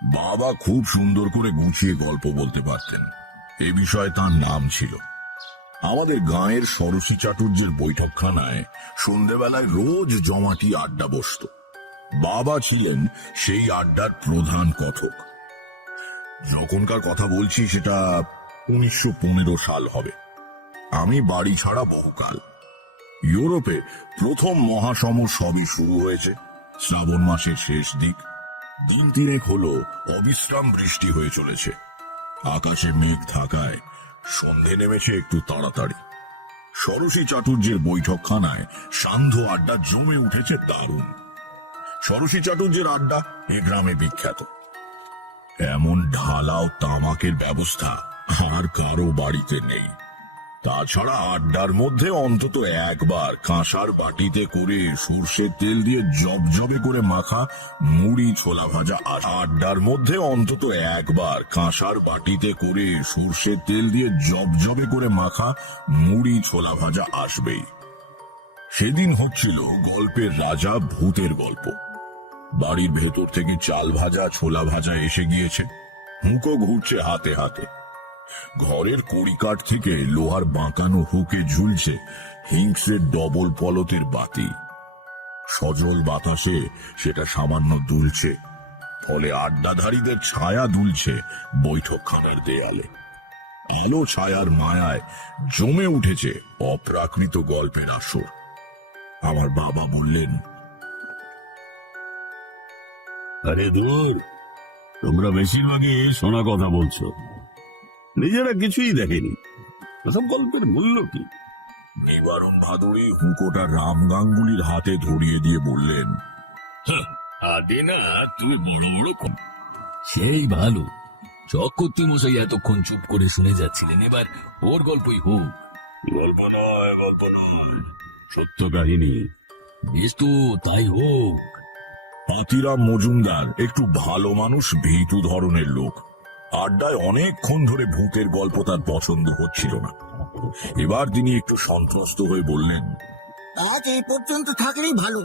বাবা খুব সুন্দর করে গুছিয়ে গল্প বলতে পারতেন, এ বিষয়ে তার নাম ছিল। আমাদের গাঁয়ের ষোড়শী চাটুর্যের বৈঠকখানায় সন্ধেবেলায় রোজ জমাটি আড্ডা বসত। বাবা ছিলেন সেই আড্ডার প্রধান কথক। যখনকার কথা বলছি সেটা 1915 সাল হবে। আমি বাড়ি ছাড়া বহুকাল। ইউরোপে প্রথম মহাসমর সবই শুরু হয়েছে শ্রাবণ মাসের শেষ দিক। দিন তিনেক হলো অবিশ্রাম বৃষ্টি হয়ে চলেছে। আকাশে মেঘ থাকায় সন্ধে নেমেছে একটু তাড়াতাড়ি। ষোড়শী চাটুর্যের বৈঠকখানায় সান্ধ্য আড্ডা জমে উঠেছে দারুণ। ষোড়শী চাটুর্যের আড্ডা এ গ্রামে বিখ্যাত। এমন ঢালাও তামাকের ব্যবস্থা আর কারো বাড়িতে নেই। তাছাড়া আড্ডার মধ্যে অন্তত একবার কাঁসার বাটিতে করে সর্ষের তেল দিয়ে জবজবে করে মাখা মুড়ি ছোলা ভাজা আড্ডার মধ্যে অন্তত একবার কাঁসার বাটিতে করে সর্ষের তেল দিয়ে জবজবে করে মাখা মুড়ি ছোলা ভাজা আসবেই। সেদিন হচ্ছিল গল্পের রাজা ভূতের গল্প। বাড়ির ভেতর থেকে চাল ভাজা ছোলা ভাজা এসে গিয়েছে, হুঁকো ঘুরছে হাতে হাতে। ঘরের কড়িকাঠ থেকে লোহার বাঁকানো হুকে ঝুলছে হিংসের ডবল পলতের বাতি। সজল বাতাসে সেটা সামান্য দুলছে, ফলে আড্ডাধারীদের ছায়া দুলছে বৈঠকখানার দেয়ালে। আলো ছায়ার মায়ায় জমে উঠেছে অপ্রাকৃত গল্পের আসর। আমার বাবা বললেন, আরে দূর, তোমরা বেশিরভাগই শোনা কথা বলছো, নিজেরা কিছুই দেখেনি। এসব গল্পের মূল্য কি? নিবারণ ভাদুড়ি হুঁকোটা রাম গাঙ্গুলির হাতে ধরিয়ে দিয়ে বললেন, আগে না তুমি বড় বড় সেই ভালো। চক্রবর্তী মশাই এতক্ষণ চুপ করে শুনে যাচ্ছিলেন, এবার ওর গল্পই হোক। গল্প নয়, গল্প নয়, সত্য কাহিনী। বেশ তো, তাই হোক। পাতিরাম মজুমদার একটু ভালো মানুষ, ভীতু ধরনের লোক। আড্ডায় অনেকক্ষণ ধরে ভূতের গল্প তার পছন্দ হচ্ছিল না। এবার তিনি একটু সন্ত্রস্ত হয়ে বললেন, আজ এই পর্যন্ত থাকলেই ভালো।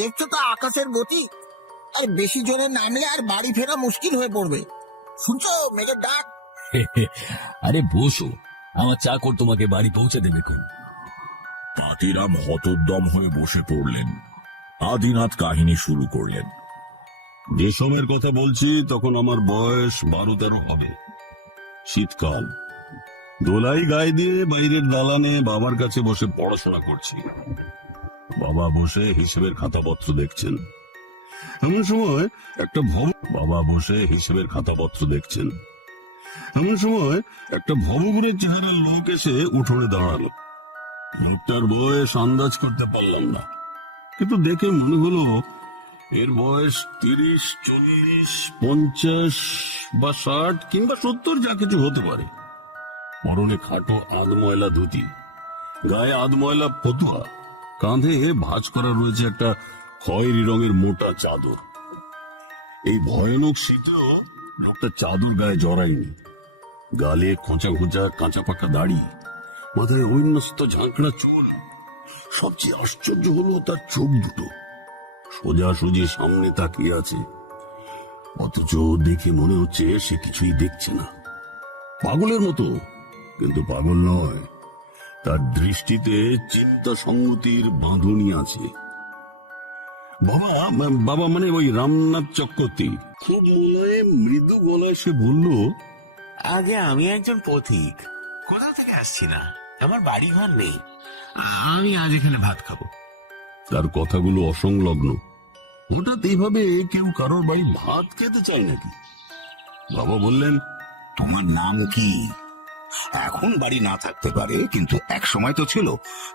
দেখছো তো আকাশের গতি, আর বেশি জোরে নামলে আর বাড়ি ফেরা মুশকিল হয়ে পড়বে। শুনছো মেঘের ডাক? আরে বসো, আমার চাকর তোমাকে বাড়ি পৌঁছে দেবে। পাতিরাম হতোদ্যম হয়ে বসে পড়লেন। আদিনাথ কাহিনী শুরু করলেন। যে সময়ের কথা বলছি তখন আমার বয়স 12-13 হবে। শীতকাল। দোলাই গায়ে দিয়ে বাইরের দালানে বাবার কাছে বসে পড়াশোনা করছি। বাবা বসে হিসেবের খাতাপত্র দেখছেন। এমন সময় একটা ভবঘুরের চেহারার লোক এসে উঠোনে দাঁড়ালো। লোকটার বয়স আন্দাজ করতে পারলাম না, কিন্তু দেখে মনে হলো এর বয়স 30, 40, 50 বা 60 কিংবা 70, যা কিছু হতে পারে। পরনে খাটো আধময়লা ধুতি, গায়ে আধময়লা ফতুয়া, কাঁধে ভাঁজ করা রয়েছে একটা খয়েরি রঙের মোটা চাদর। এই ভয়ানক শীতেও লোকটা চাদর গায়ে জড়ায়নি। গালে খোঁচা খোঁচা কাঁচা পাকা দাড়ি, মাথায় ঐন্যস্ত ঝাঁকড়া চুল। সবচেয়ে আশ্চর্য হলো তার চোখ দুটো সোজাসুজি সামনে তাকিয়ে আছে, অথচ দেখে মনে হচ্ছে সে কিছুই দেখছে না। পাগলের মতো, কিন্তু পাগল নয়। তার দৃষ্টিতে চিন্তা সংগতির বাঁধনি আছে। বাবা মানে ওই রামনাথ চক্রবর্তী খুব মোলায়েম মৃদু গলায় সে বলল, আগে আমি একজন পথিক, কোথা থেকে আসছি না, আমার বাড়ি ঘর নেই, আমি আজ এখানে ভাত খাবো। তার কথাগুলো অসংলগ্ন। হঠাৎ এইভাবে কেউ কারোর বাড়ি ভাত খেতে চায় নাকি? বাবা বললেন, তোমার নাম কি? এখন বাড়ি না থাকতে পারে, কিন্তু এক সময় তো ছিল।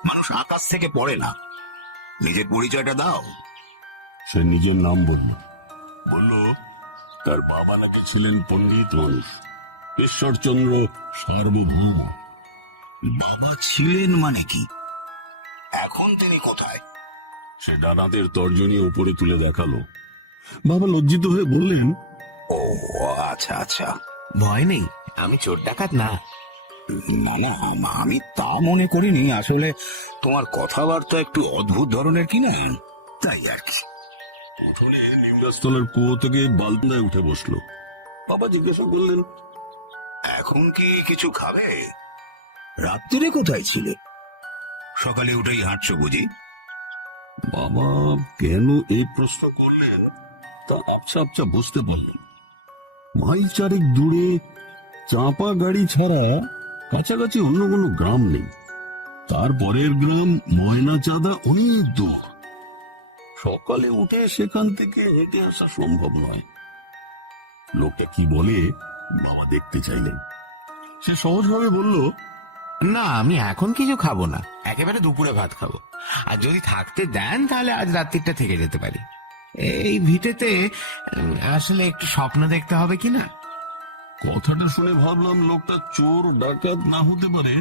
মানুষ আকাশ থেকে পড়ে না। নিজের পরিচয়টা দাও। সে নিজের নাম বলল তার বাবা নাকি ছিলেন পণ্ডিত মানুষ, ঈশ্বরচন্দ্র সার্বভৌম। বাবা ছিলেন মানে কি? এখন তিনি কোথায়? সে ডানাতের তর্জনী উপরে তুলে দেখালো। বাবা লজ্জিত হয়ে বললেন, ও আচ্ছা আচ্ছা। ভয় নেই, আমি চোর ডাকাত না। না না, আমি তা মনে করিনি। আসলে তোমার কথাবার্তা একটু অদ্ভুত ধরনের কি না, তাই আর কি। উঠোনে নিম গাছতলার কুয়ো থেকে বালদায় উঠে বসলো। বাবা জিজ্ঞাসা করলেন, এখন কি কিছু খাবে? রাত্রিরে কোথায় ছিলে? সকালে উঠেই হাঁটছো বুঝি? বাবা কেন এই প্রশ্ন করলেন তা আবছা আবছা বুঝতে পারলেন। মাইল চারেক দূরে চাপা গাড়ি ছাড়া কাছাকাছি অন্য কোনো গ্রাম নেই। তারপরের গ্রাম ময়না চাঁদা অনেক দূর। সকালে উঠে সেখান থেকে হেঁটে আসা সম্ভব নয়। লোকটা কি বলে বাবা দেখতে চাইলেন। সে সহজভাবে বলল, না, আমি এখন কিছু খাবো না, একেবারে দুপুরে ভাত খাবো। আর যদি থাকতে দেন তাহলে আজ রাত্রিটা থেকে যেতে পারি। এই ভিটেতে আসলে একটু স্বপ্ন দেখতে হবে কিনা। কথাটা শুনে ভাবলাম লোকটা চোর ডাকাত না হতে পারে,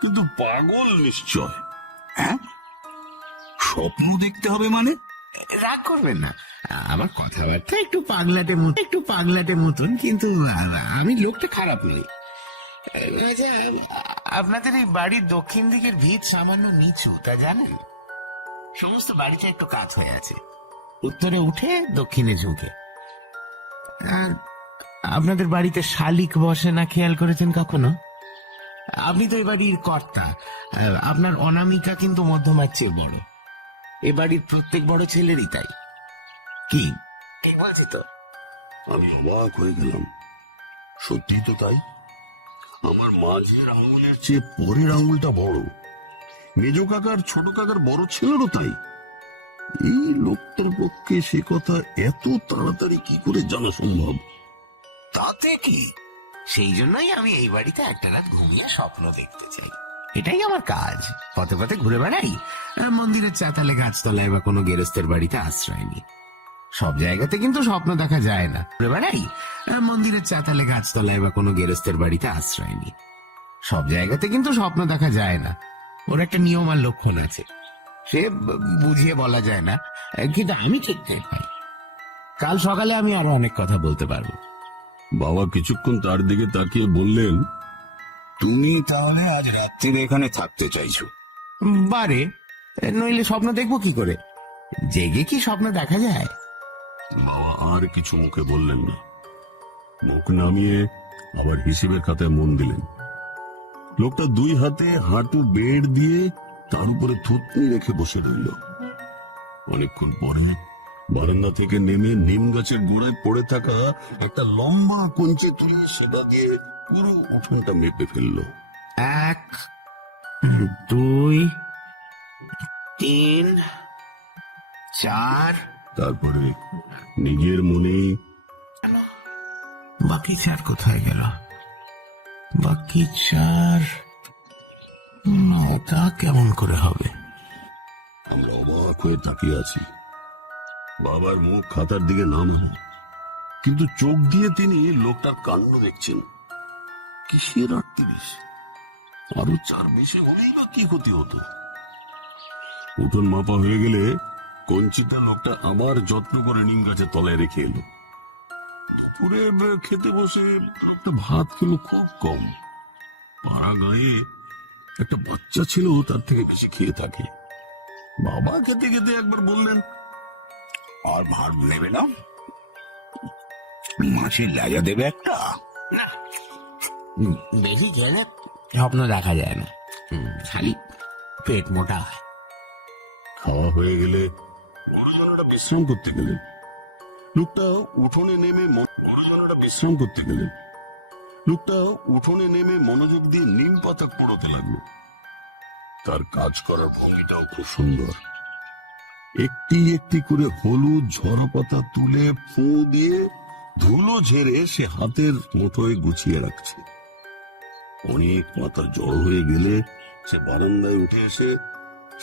কিন্তু পাগল নিশ্চয়। হ্যাঁ, স্বপ্ন দেখতে হবে মানে? রাগ করবেন না, আমার কথাবার্তা একটু পাগলাটে মতন, কিন্তু আমি লোকটা খারাপ নেই। আচ্ছা, আপনাদের এই বাড়ির দক্ষিণ দিকের ভিত সামান্য নিচু, তা জানেন? সমস্ত বাড়িতে একটু কাত হয়ে আছে, উত্তরে উঠে দক্ষিণে ঝুঁকে। আর আপনাদের বাড়িতে শালিক বসে না, খেয়াল করেছেন কখনো? আপনি তো এই বাড়ির কর্তা, আপনার অনামিকা কিন্তু মধ্যমার চেয়ে বড়। এ বাড়ির প্রত্যেক বড় ছেলেরই তাই। কি ঠিক বলছি তো? আমি অবাক হয়ে গেলাম। সত্যি তো তাই। আমার মাঝের আঙুলের চেয়ে পরের আঙুলটা বড়। মেজ কাকার ছোট কাকার বড় ছেলেরও তাই। এই লোকটার পক্ষে সে কথা এত তাড়াতাড়ি কি করে জানা সম্ভব? তাতে কি? সেই জন্যই আমি এই বাড়িতে একটা রাত ঘুমিয়ে স্বপ্ন দেখতে চাই। এটাই আমার কাজ। পথে পথে ঘুরে বেড়াই, মন্দিরের চাতালে গাছতলায় বা কোনো গেরস্তের বাড়িতে আশ্রয় নিই। সব জায়গাতে কিন্তু স্বপ্ন দেখা যায় না। ঘুরে বেড়াই, মন্দিরের চাতালে গাছতলায় বা কোনো গেরস্তের বাড়িতে আশ্রয় নিই। সব জায়গাতে কিন্তু স্বপ্ন দেখা যায় না। ওর একটা নিয়ম আর লক্ষণ আছে, সে বুঝিয়ে বলা যায় না, কিন্তু আমি ঠিক টের পাই। কাল সকালে আমি আরো অনেক কথা বলতে পারবো। বাবা কিছুক্ষণ তার দিকে তাকিয়ে বললেন, তুমি তাহলে আজ রাত্রিরে এখানে থাকতে চাইছো? বারে, নইলে স্বপ্ন দেখবো কি করে? জেগে কি স্বপ্ন দেখা যায়? বাবা আর কিছু মুখে বললেন না। মুখ নামিয়ে আবার হিসেবের খাতায় মন দিলেন। লোকটা দুই হাতে হাঁটু বেড় দিয়ে তার উপরে থুতনি রেখে বসে রইল। অনেকক্ষণ পরে বারান্দা থেকে নেমে নিম গাছের গোড়ায় পড়ে থাকা একটা লম্বা কঞ্চি তুলে সেটা দিয়ে পুরো উঠোনটা মেপে ফেললো। 1, 2, 3, 4। তারপরে নিজের মনে, বাকি 4 কোথায় গেল? বাকি 4 তা কেমন করে হবে? আমরা অবাক হয়ে তাকিয়ে আছি। বাবার মুখ খাতার দিকে নামে, কিন্তু চোখ দিয়ে তিনি লোকটার কাণ্ড দেখছেন। কিসের 38? আরো 4 বেশি হলেই বা কি ক্ষতি হতো? উঠোন মাপা হয়ে গেলে কঞ্চিটা লোকটা আবার যত্ন করে নিম গাছের তলায় রেখে এলো। দুপুরে খেতে বসে লোকটা ভাত খেলো খুব কম। পাড়া গায়ে একটা বাচ্চা ছিল, তার থেকে বেশি খেয়ে থাকে। বাবা খেতে খেতে একবার বললেন, আর ভাত নেবে না? মাছের লেজা দেবে একটা? বেশি খেলে স্বপ্ন দেখা যায় না, খালি পেট মোটা হয়। খাওয়া হয়ে গেলে বড়জনেরা বিশ্রাম করতে গেলেন। লোকটা উঠোনে নেমে মনোযোগ দিয়ে নিম পাতা পোড়াতে লাগলো। তার কাজ করার ভঙ্গিটাও খুব সুন্দর। একটি একটি করে হলুদ ঝরা পাতা তুলে ফুঁ দিয়ে ধুলো ঝেড়ে সে হাতের মুঠোয় গুছিয়ে রাখছে। অনেক পাতা জড়ো হয়ে গেলে সে বারান্দায় উঠে এসে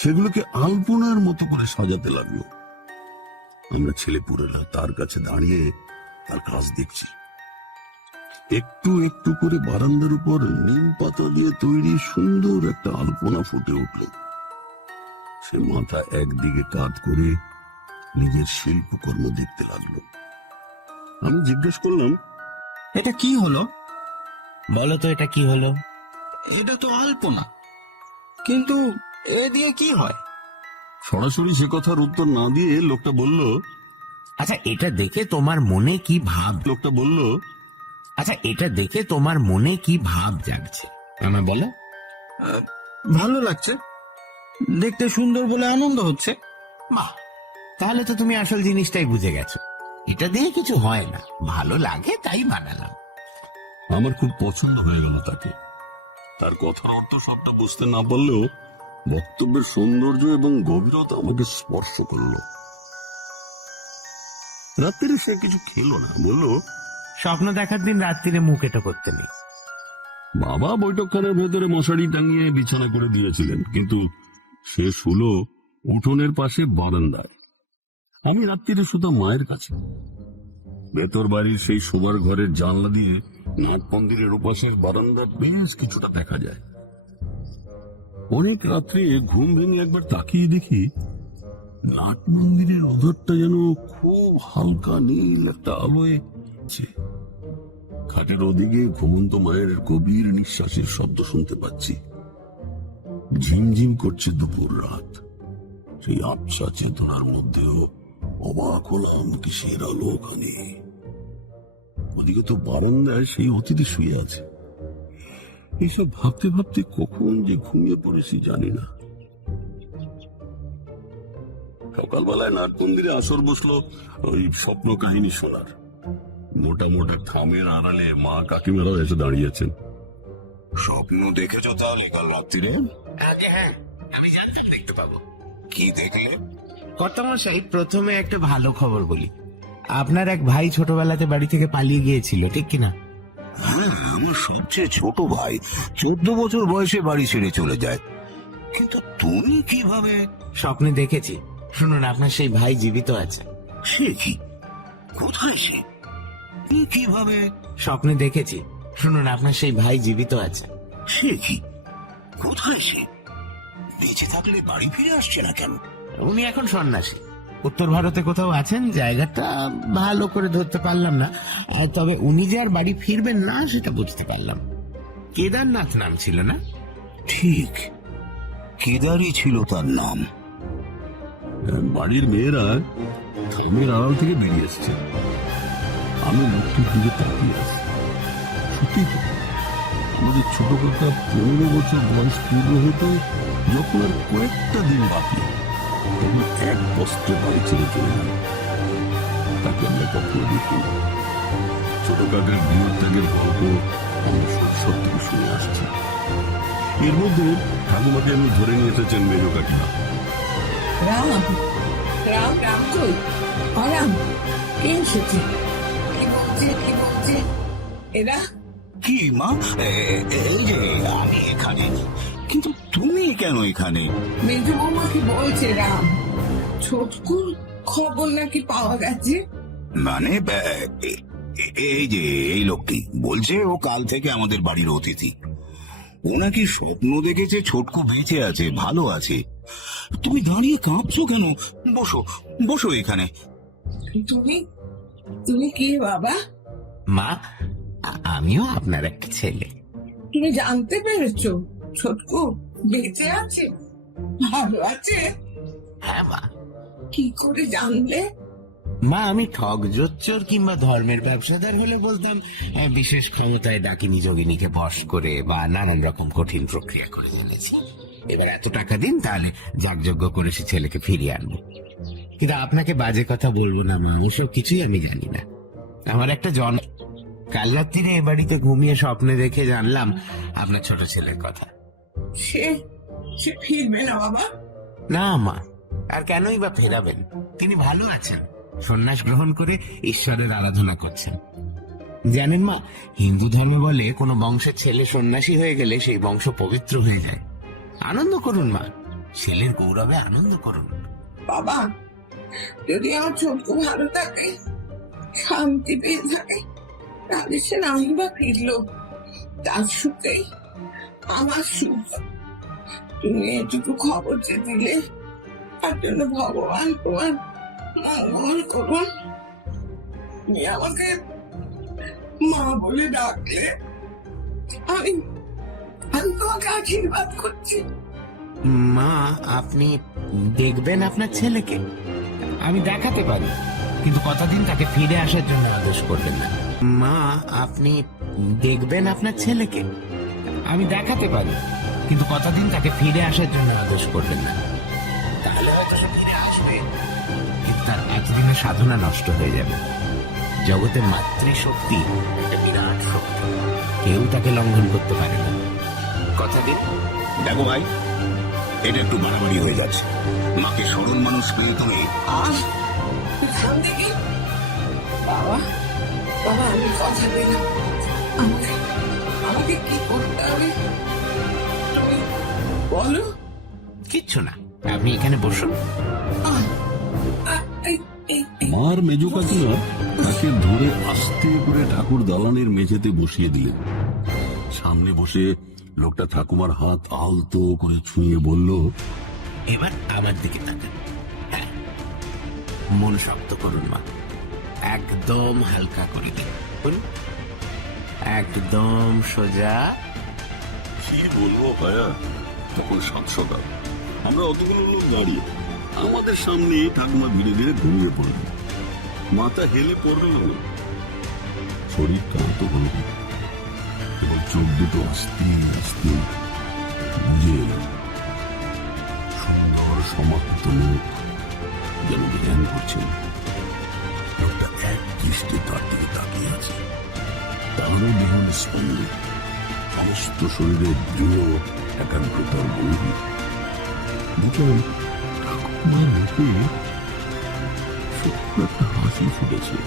সেগুলোকে আলপনার মতো করে সাজাতে লাগলো। আমরা ছেলেপুরেরা তার কাছে দাঁড়িয়ে তার কাজ দেখছি। একটু একটু করে বারান্দার উপর নিম পাতা দিয়ে তৈরি সুন্দর একটা আলপনা ফুটে উঠল। সে মাথা একদিকে কাত করে নিজের শিল্পকর্ম দেখতে লাগলো। আমি জিজ্ঞেস করলাম, এটা কি হলো? বলো তো, এটা কি হলো? এটা তো আলপনা, কিন্তু এ দিয়ে কি হয়? সরাসরি সে কথার উত্তর না দিয়ে লোকটা বলল, আচ্ছা, এটা দেখে তোমার মনে কি ভাব? লোকটা বলল, আচ্ছা, এটা দেখে তোমার মনে কি ভাব জাগছে আমায় বলো। ভালো লাগছে, দেখতে সুন্দর বলে আনন্দ হচ্ছে। বাহ, তাহলে তো তুমি আসল জিনিসটাই বুঝে গেছো। এটা দিয়ে কিছু হয় না, ভালো লাগে তাই বানালাম। আমার খুব পছন্দ হয়ে গেল তাকে। তার কথার অর্থ সবটা বুঝতে না পারলেও বক্তব্যের সৌন্দর্য এবং গভীরতা আমাকে স্পর্শ করলো। রাত্রিরে সে কিছু খেলো না, বলল, স্বপ্ন দেখার দিন রাত্রিরে মুখ এটা করতে নেই। বাবা বৈঠকখানার ভেতরে মশারি টাঙিয়ে বিছানা করে দিয়েছিলেন, কিন্তু সে শুলো উঠোনের পাশে বারান্দায়। আমি রাত্রিরে শুতাম মায়ের কাছে। ভেতর বাড়ির সেই শোবার ঘরের জানলা দিয়ে নাট মন্দিরের ওপাশের বারান্দা বেশ কিছুটা দেখা যায়। অনেক রাত্রে ঘুম ভেঙে একবার তাকিয়ে দেখি নাট মন্দিরের ওধারটা যেন খুব হালকা নীল একটা আলোয় আছে। খাটের ওদিকে ঘুমন্ত মায়ের গভীর নিঃশ্বাসের শব্দ শুনতে পাচ্ছি। ঝিমঝিম করছে দুপুর রাত। সেই আবছা চেতনার মধ্যেও অবাক হলাম কিসের আলো ওখানে। ওদিকে তো বারান্দায় সেই অতিথি শুয়ে আছে। এইসব ভাবতে ভাবতে কখন যে ঘুমিয়ে পড়েছি জানি না। সকালবেলায় নাট মন্দিরে আসর বসলো ওই স্বপ্ন কাহিনী শোনার। মোটা মোটা থামের আড়ালে মা কাকিমারাও এসে দাঁড়িয়েছেন। স্বপ্ন দেখেছ তাহলে কাল রাত্রিরে? আগে হ্যাঁ, আমি জানতাম দেখতে পাবো। কি দেখলে? কর্তামশাই, প্রথমে একটা ভালো খবর বলি। আপনার এক ভাই ছোটবেলাতে বাড়ি থেকে পালিয়ে গিয়েছিল, ঠিক কিনা? হ্যাঁ, আমার সবচেয়ে ছোট ভাই 14 বছর বয়সে বাড়ি ছেড়ে চলে যায়। কিন্তু তুমি কিভাবে? স্বপ্নে দেখেছি। শুনুন, আপনার সেই ভাই জীবিত আছে। সে কি? কোথায় সে? তুমি কিভাবে? স্বপ্নে দেখেছি। শুনুন, আপনার সেই ভাই জীবিত আছে। সে কি? কোথায় সে? বেঁচে থাকলে বাড়ি ফিরে আসছে না কেন? উনি এখন সন্ন্যাসী। উত্তর ভারতে কোথাও আছেন, জায়গাটা ভালো করে ধরতে পারলাম না। তবে উনি যে আর বাড়ি ফিরবেন না সেটা বুঝতে পারলাম। কেদারনাথ নাম ছিল না? ঠিক, কেদারই ছিল তার নাম। বাড়ির মেয়েরা থামের আড়াল থেকে বেরিয়ে এসছে। আমি লোকটির দিকে তাকিয়ে আছি। সত্যি তো, আমাদের ছোট কাকা 15 বছর বয়স পূর্ণ হতো যখন আর কয়েকটা দিন বাকি, তখন এক কষ্টে বাড়ি ছেড়ে চলে গেল। তাকে আমরা কখনো দেখি। ছোট কাকার গৃহত্যাগের গল্প আমরা শৈশব থেকে শুনে আসছি। এর মধ্যে ঠাকুমাকে আমি ধরে নিয়ে এসেছেন মেজ কাকিমা। রাম রাম রাম কই রাম কে এসেছে? কি বলছে এরা? কি মা? এই যে আমি এখানে, কিন্তু তুমি কেন এখানে? মেজু বৌমা কি বলছে? রাম, ছোটকুর খবর নাকি পাওয়া গেছে? মানে এই যে এই লোকটি বলছে ও কাল থেকে আমাদের বাড়ির অতিথি। ও নাকি স্বপ্ন দেখেছে ছোটকু বেঁচে আছে, ভালো আছে। তুমি দাঁড়িয়ে কাঁপছো কেন? বসো, বসো এখানে। তুমি কি বাবা? মা, আমিও আপনার একটা ছেলে। তুমি জানতে পেরেছো ছোটকু বেঁচে আছে, ভালো আছে? হ্যাঁ মা। কি করে জানলে? মা, আমি ঠক জোচ্চোর কিংবা ধর্মের ব্যবসাদার হলে বলতাম বিশেষ ক্ষমতায় ডাকিনী যোগিনীকে বশ করে বা নানান রকম কঠিন প্রক্রিয়া করে ফেলেছি, এবার এত টাকা দিন, তাহলে যাগযজ্ঞ করে সে ছেলেকে ফিরিয়ে আনবো। কিন্তু আপনাকে বাজে কথা বলবো না মা, ওসব কিছুই আমি জানি না। আমার একটা কাল রাত্রিরে এ বাড়িতে ঘুমিয়ে স্বপ্নে দেখে জানলাম আপনার ছোট ছেলের কথা। সে ফিরবে না বাবা? না মা, আর কেনই বা ফেরাবেন? তিনি ভালো আছেন, সন্ন্যাস গ্রহণ করে ঈশ্বরের আরাধনা করছেন। জানেন মা, হিন্দু ধর্ম বলে কোনো বংশের ছেলে সন্ন্যাসী হয়ে গেলে সেই বংশ পবিত্র হয়ে যায়। আনন্দ করুন মা, ছেলের গৌরবে আনন্দ করুন। বাবা, যদি আমার ছোটকু ভালো থাকে, শান্তি পেয়ে থাকে, তাহলে সে নাই বা ফিরলো, তার সুখেই আমার সুখ। তুমি এটুকু খবর যে দিলে, তার জন্য ভগবান তোমার মঙ্গল করুন। তুমি আমাকে মা বলে ডাকলে আমি তোমাকে আশীর্বাদ করছি। মা, আপনি দেখবেন আপনার ছেলেকে? আমি দেখাতে পারি, কিন্তু কতদিন তাকে ফিরে আসার জন্য আদেশ করবেন না। মা, আপনি দেখবেন আপনার ছেলেকে, আমি দেখাতে পারি, কিন্তু কতদিন তাকে ফিরে আসার জন্য আদেশ করবেন না। তাহলে হয়তো সে ফিরে আসবে, কিন্তু তার একদিনের সাধনা নষ্ট হয়ে যাবে। জগতে মাতৃশক্তি একটা বিরাট শক্তি, কেউ তাকে লঙ্ঘন করতে পারে না। কথা দিন। দেখো ভাই, এটা একটু বাড়াবাড়ি হয়ে যাচ্ছে। মাকে সরল মানুষ পেয়ে তুমি এখান থেকে বাবা, বাবা আমি কথা দিলাম, আমাকে আমাকে কি করতে হবে তুমি বলো। কিচ্ছু না, আপনি এখানে বসুন। আহ, আহ, এই মার মেজো কাকিমা তাকে ধরে আস্তে করে ঠাকুর দালানের মেঝেতে বসিয়ে দিলেন। সামনে বসে লোকটা ঠাকুমার হাত আলতো করে ছুঁয়ে বলল, এবার আমার দিকে তাকান। হ্যাঁ, মন শক্ত করুন মা, একদম হালকা করে দিন, একদম সোজা। কি বলবো ভাইয়া, তখন 7 সকাল, আমরা অতগুলো লোক দাঁড়িয়ে, আমাদের সামনে ঠাকুমা ধীরে ধীরে ঘুমিয়ে পড়লেন। মাথা হেলে পড়ল, শরীর ক্লান্ত হল, এবং চোখ দুটো আস্তে আস্তে বুঝে এল। সুন্দর সমাপ্ত মুখ যেন ধ্যান করছেন। লোকটা এক দৃষ্টি তার দিকে তাকিয়ে আছে, তারও দেহন স্পন্দে, সমস্ত শরীরের দৃঢ় একাগ্রতার ভঙ্গি। বুঝলাম ঠাকুমার মুখে সত্য একটা হাসি ফুটেছে।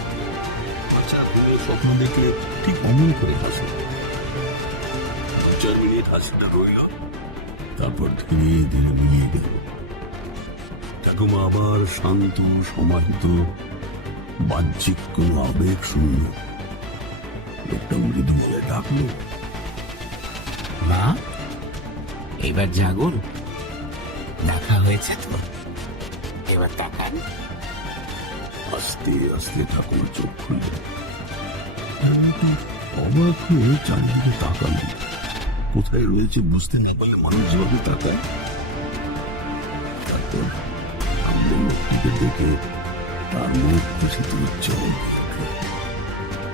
বাচ্চা কোনো স্বপ্ন দেখলে ঠিক অমন করে হাসে। 2-4 মিনিট হাসিটা রইল, তারপর ধীরে ধীরে মিলিয়ে গেল। ঠাকুমা আবার শান্ত, সমাহিত, বাহ্যিক কোনো আবেগ শূন্য। লোকটা মৃদু বলে ডাকলো, মা, এবার জাগুন, দেখা হয়েছে তো, এবার তাকান। আস্তে আস্তে ঠাকুমা চোখ খুললেন। অবাক হয়ে চারিদিকে তাকালেন। কোথায় রয়েছে বুঝতে না পারলে মানুষ যেভাবে তাকায়। তারপর আমাদের লোকটিকে দেখে তার মুখ খুশিতে উজ্জ্বল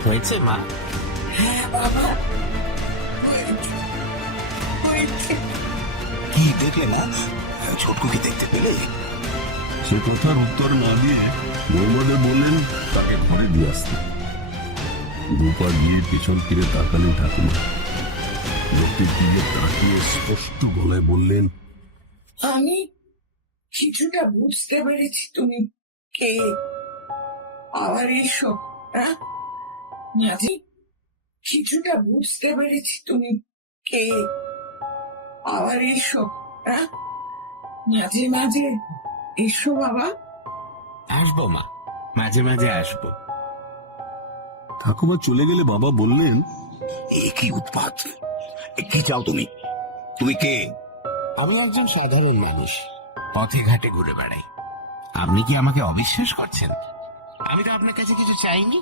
হয়েছে মা? হ্যাঁ বাবা, হয়েছে, হয়েছে। কি দেখলে না? ছোটকুকে দেখতে পেলে? সে কথার উত্তর না দিয়ে বৌমাদের বললেন তাকে ঘরে দিয়ে আসতে। দুপা গিয়ে পেছন ফিরে তাকালেন ঠাকুমা। লোকটির দিকে তাকিয়ে স্পষ্ট গলায় বললেন, আমি কিছুটা বুঝতে পেরেছি তুমি কে। আবার এসো, হ্যাঁ মাঝে কিছুটা বুঝতে পেরেছি তুমি কে। আবার এসো, হ্যাঁ মাঝে মাঝে এসো বাবা। আসবো মা, মাঝে মাঝে আসবো। ঠাকুমা চলে গেলে বাবা বললেন, এ কি উৎপাত! কি চাও তুমি? তুমি কে? আমি একজন সাধারণ মানুষ, পথে ঘাটে ঘুরে বেড়াই। আপনি কি আমাকে অবিশ্বাস করছেন? আমি তো আপনার কাছে কিছু চাইনি,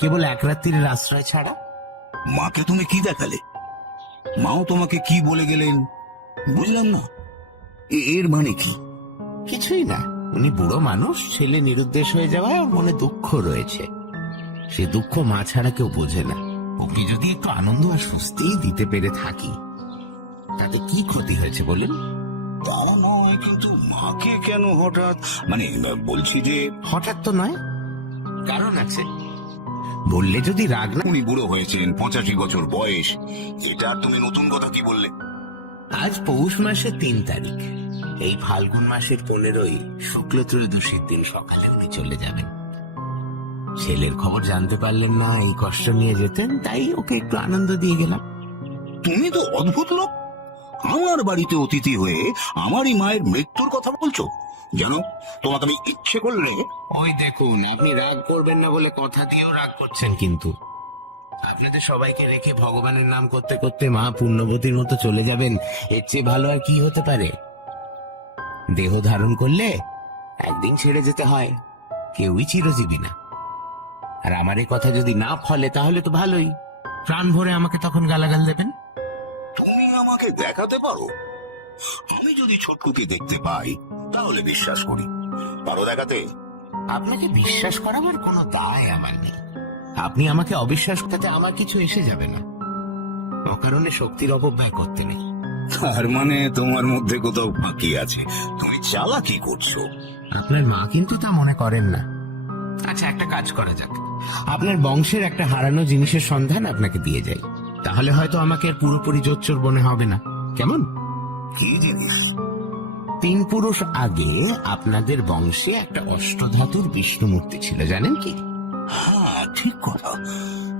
কেবল এক রাত্রির আশ্রয় ছাড়া। মাকে তুমি কি দেখালে? মাও তোমাকে কি বলে গেলেন বুঝলাম না। এর মানে কি? কিছুই না, উনি বুড়ো মানুষ, ছেলে নিরুদ্দেশ হয়ে যাওয়ায় ওর মনে দুঃখ রয়েছে। সে দুঃখ মা ছাড়া কেউ বোঝে না। ওকে যদি একটু আনন্দ আর স্বস্তি দিতে পেরে থাকি, তাতে কি ক্ষতি হয়েছে বলেন? তা নয়, কিন্তু মাকে কেন হঠাৎ? মানে বলছি যে হঠাৎ তো নয়, কারণ আছে। বললে যদি রাগ না। উনি বুড়ো হয়েছেন, 85 বছর বয়স, এটা আর তুমি নতুন কথা কি বললে? আজ পৌষ মাসের 3 তারিখ, এই ফাল্গুন মাসের 15ই শুক্ল ত্রয়োদশীর দিন সকালে উনি চলে যাবেন। ছেলের খবর জানতে পারলেন না, এই কষ্ট নিয়ে যেতেন, তাই ওকে একটু আনন্দ দিয়ে গেলাম। তুমি তো অদ্ভুত লোক। আমার বাড়িতে অতিথি হয়ে আমারই মায়ের মৃত্যুর কথা বলছো। জানো, তোমাকে আমি ইচ্ছে করলে। ওই দেখুন, আপনি রাগ করবেন না বলে কথা দিয়েও রাগ করছেন, কিন্তু আপনাদের সবাইকে রেখে ভগবানের নাম করতে করতে মা পুণ্যবতীর মতো চলে যাবেন, এর চেয়ে ভালো আর কি হতে পারে? দেহ ধারণ করলে একদিন ছেড়ে যেতে হয়, কেউই চিরজীবী না। আর আমার এই কথা যদি না ফলে তাহলে তো ভালোই, প্রাণ ভরে আমাকে তখন গালাগাল দেবেন। তুমি আমাকে দেখাতে পারো? আমি যদি ছোটকুকে দেখতে পাই তাহলে বিশ্বাস করি। পারো দেখাতে? আপনাকে বিশ্বাস করাবার কোনো দায় আমার নেই। আপনি আমাকে অবিশ্বাস করতে আমার কিছু এসে যাবে না। অকারণে শক্তির অপব্যয় করতে নেই। তার মানে তোমার মধ্যে কোথাও ফাঁকি আছে, তুমি চালাকি করছো। আপনার মা কিন্তু তা মনে করেন না। আচ্ছা, একটা কাজ করা যাক, আপনার বংশের একটা হারানো জিনিসের সন্ধান আপনাকে দিয়ে যাই, তাহলে হয়তো আমাকে আর পুরোপুরি জোচ্চোর মনে হবে না। কেমন? কি জিনিস? 3 পুরুষ আগে আপনাদের বংশে একটা অষ্টধাতুর বিষ্ণু মূর্তি ছিল, জানেন কি? হ্যাঁ, ঠিক কথা।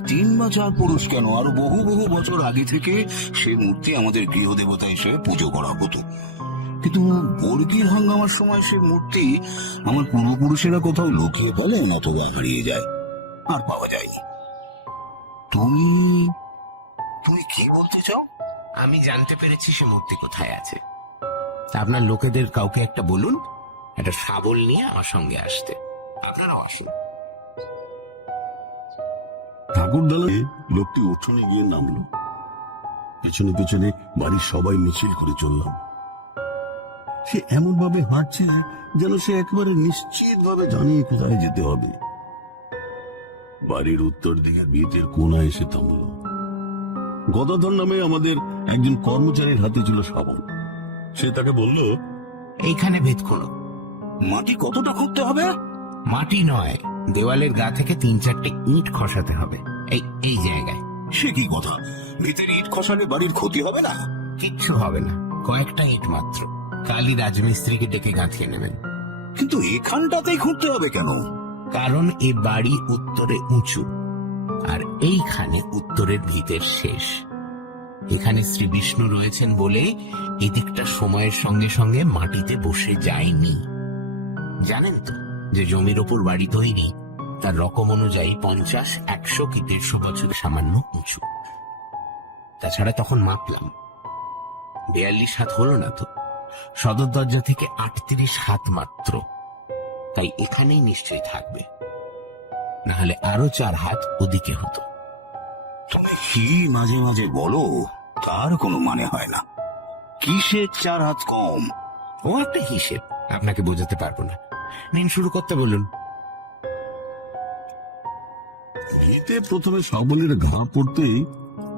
3 বা 4 পুরুষ কেন, আরো বহু বহু বছর আগে থেকে সে মূর্তি আমাদের গৃহদেবতা হিসেবে পুজো করা হতো। কিন্তু বর্গির হাঙ্গামার সময় সে মূর্তি আমার পূর্বপুরুষেরা কোথাও লুকিয়ে ফেলেন অথবা হারিয়ে যায়, আর পাওয়া যায়নি। তুমি তুমি কি বলতে চাও? আমি জানতে পেরেছি সে মূর্তি কোথায় আছে। আপনার লোকেদের কাউকে একটা বলুন, একটা শাবল নিয়ে আমার সঙ্গে আসতে। আপনারাও আসুন। ঠাকুরদালানে লোকটি উঠোনে গিয়ে নামলো। পেছনে পেছনে বাড়ির সবাই মিছিল করে চললাম। সে এমন ভাবে হাঁটছে যেন সে একেবারে নিশ্চিত ভাবে জানে কোথায় যেতে হবে। বাড়ির উত্তর দিকে ভিতের কোণায় এসে থামলো। গদাধর নামে আমাদের একজন কর্মচারীর হাতে ছিল শাবল। সে তাকে বলল, এইখানে ভেদ খোলো। মাটি কতটা খুঁড়তে হবে? মাটি নয়, দেওয়ালের গা থেকে 3-4টে ইট খসাতে হবে, এই জায়গায়। সে কি কথা? ভিতরে ইট খসালে বাড়ির ক্ষতি হবে না? কিচ্ছু হবে না, কয়েকটা ইট মাত্র। কালই রাজমিস্ত্রিকে ডেকে গাঁথিয়ে নেবেন। কিন্তু এখানটাতেই খুঁড়তে হবে কেন? কারণ এ বাড়ি উত্তরে উঁচু, আর এইখানে উত্তরের ভিতের শেষ। এখানে শ্রী বিষ্ণু রয়েছেন বলে এদিকটা সময়ের সঙ্গে সঙ্গে মাটিতে বসে যায়নি। জানেন তো যে জমির ওপর বাড়ি তৈরি তার রকম অনুযায়ী 50, 100 কি 150 বছর সামান্য উঁচু। তাছাড়া তখন মাপলাম 42 হাত হলো না তো, সদর দরজা থেকে 38 হাত মাত্র। তাই এখানেই নিশ্চয়ই থাকবে, না হলে আরো 4 হাত ওদিকে হতো। তুমি কি মাঝে মাঝে বলো, তার কোনো মানে হয় না। কিসের 4 হাত কম? ও একটা হিসেব, আপনাকে বোঝাতে পারবো না। নিন, শুরু করতে বলুন। ভিতে প্রথমে শাবলের ঘা পড়তেই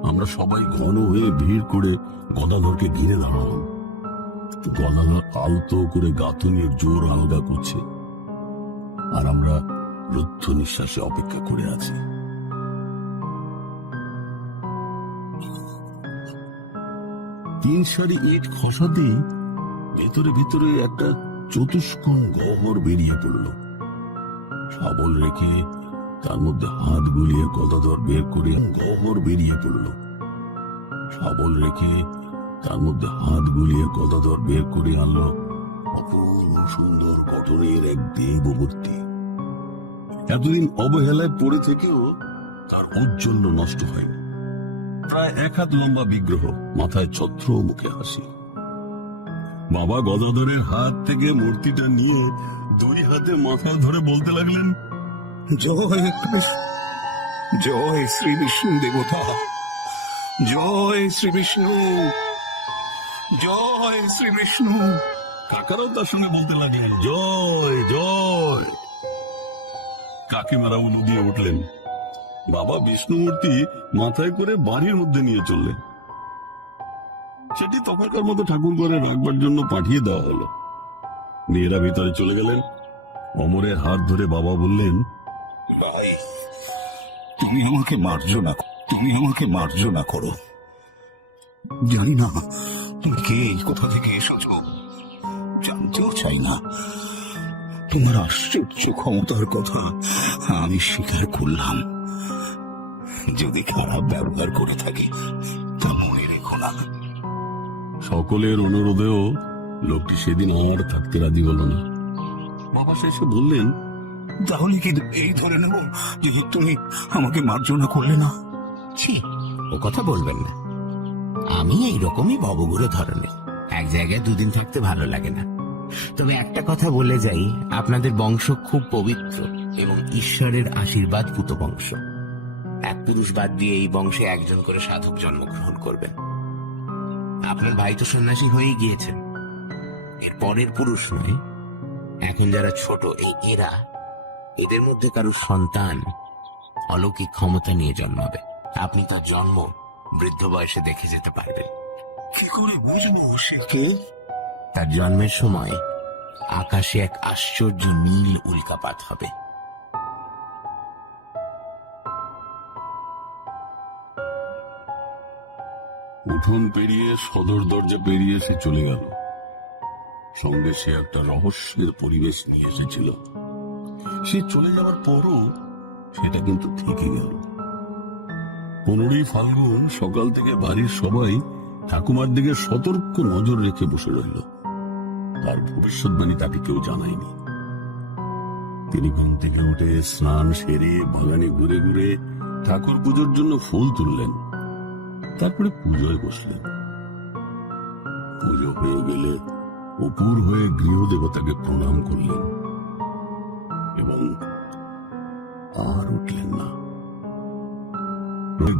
আমরা সবাই ঘন হয়ে ভিড় করে গদাধরকে ঘিরে দাঁড়ালাম। গদাধর আলতো করে গাঁথুনির জোর আলগা করছে, আর আমরা রুদ্ধ নিঃশ্বাসে অপেক্ষা করে আছি। 3 সারি ইট খসাতেই ভেতরে ভেতরে একটা চতুষ্কোণ গহ্বর বেরিয়ে পড়ল। শাবল রেখে তার মধ্যে হাত গুলিয়ে গদাধর বের করে গহ্বর বেরিয়ে পড়ল। শাবল রেখে তার মধ্যে হাত গুলিয়ে গদাধর বের করে আনলো অপূর্ব সুন্দর গঠনের এক দেবমূর্তি। এতদিন অবহেলায় পড়ে থেকেও তার ঔজ্জ্বল্য নষ্ট হয়নি। প্রায় 1 হাত লম্বা বিগ্রহ, মাথায় ছত্র, মুখে হাসি। বাবা গদাধরের হাত থেকে মূর্তিটা নিয়ে 2 হাতে মাথায় ধরে বলতে লাগলেন, জয় কৃষ্ণ, জয় শ্রী বিষ্ণু দেবতা, জয় শ্রী বিষ্ণু, জয় শ্রী বিষ্ণু। কাকারাও তার সঙ্গে বলতে লাগলেন, জয় জয়। কাকিমারাও দিয়ে উঠলেন। বাবা বিষ্ণুমূর্তি মাথায় করে বাড়ির মধ্যে নিয়ে চললেন। সেটি তখনকার মতো ঠাকুর ঘরে রাখবার জন্য পাঠিয়ে দেওয়া হলো। মেয়েরা ভিতরে চলে গেলেন। অমরের হাত ধরে বাবা বললেন, ভাই, তুমি আমাকে মার্জনা, তুমি আমাকে মার্জনা করো। জানি না তুমি কে, কোথা থেকে এসেছো, জানতেও চাই না। তোমার আশ্চর্য ক্ষমতার কথা আমি স্বীকার করলাম। যদি খারাপ ব্যবহার করে থাকি তা মনে রেখো না। সকলের অনুরোধেও লোকটি সেদিন আর থাকতে রাজি হল না। বাবা শেষে বললেন, তাহলে কি এই ধরে নেব যে তুমি আমাকে মার্জনা করলে না? ছি, ও কথা বলবেন না। আমি এইরকমই ভবঘুরে ধরনের, এক জায়গায় 2 দিন থাকতে ভালো লাগে না। তবে একটা কথা বলে যাই, আপনাদের বংশ খুব পবিত্র এবং ঈশ্বরের আশীর্বাদ পুত বংশ। 1 পুরুষ বাদ দিয়ে এই বংশে 1 জন করে সাধক জন্মগ্রহণ করবেন। আপনার ভাই তো সন্ন্যাসী হয়ে গিয়েছেন, এর পরের পুরুষ নয়। এখন যারা ছোট, এরা এদের মধ্যে কারো সন্তান অলৌকিক ক্ষমতা নিয়ে জন্মাবে। আপনি তার জন্ম বৃদ্ধ বয়সে দেখে যেতে পারবেন। কি করে বুঝবো সে কে? তার জন্মের সময় আকাশে এক আশ্চর্য নীল উল্কাপাত হবে। উঠোন পেরিয়ে সদর দরজা পেরিয়ে সে চলে গেল। সঙ্গে সে একটা রহস্যের পরিবেশ নিয়ে এসেছিল। সে চলে যাওয়ার পরও সেটা কিন্তু থেকে গেল। 15ই ফাল্গুন সকাল থেকে বাড়ির সবাই ঠাকুমার দিকে সতর্ক নজর রেখে বসে রইল। তার ভবিষ্যৎবাণী তাকে কেউ জানায়নি। তিনি ঘুম থেকে উঠে স্নান সেরে বাগানে ঘুরে ঘুরে ঠাকুর পুজোর জন্য ফুল তুললেন। তারপরে পুজোয় বসলেন। পুজো হয়ে গেলে অপুর হয়ে গৃহদেবতাকে প্রণাম করলেন এবং আর উঠলেন না।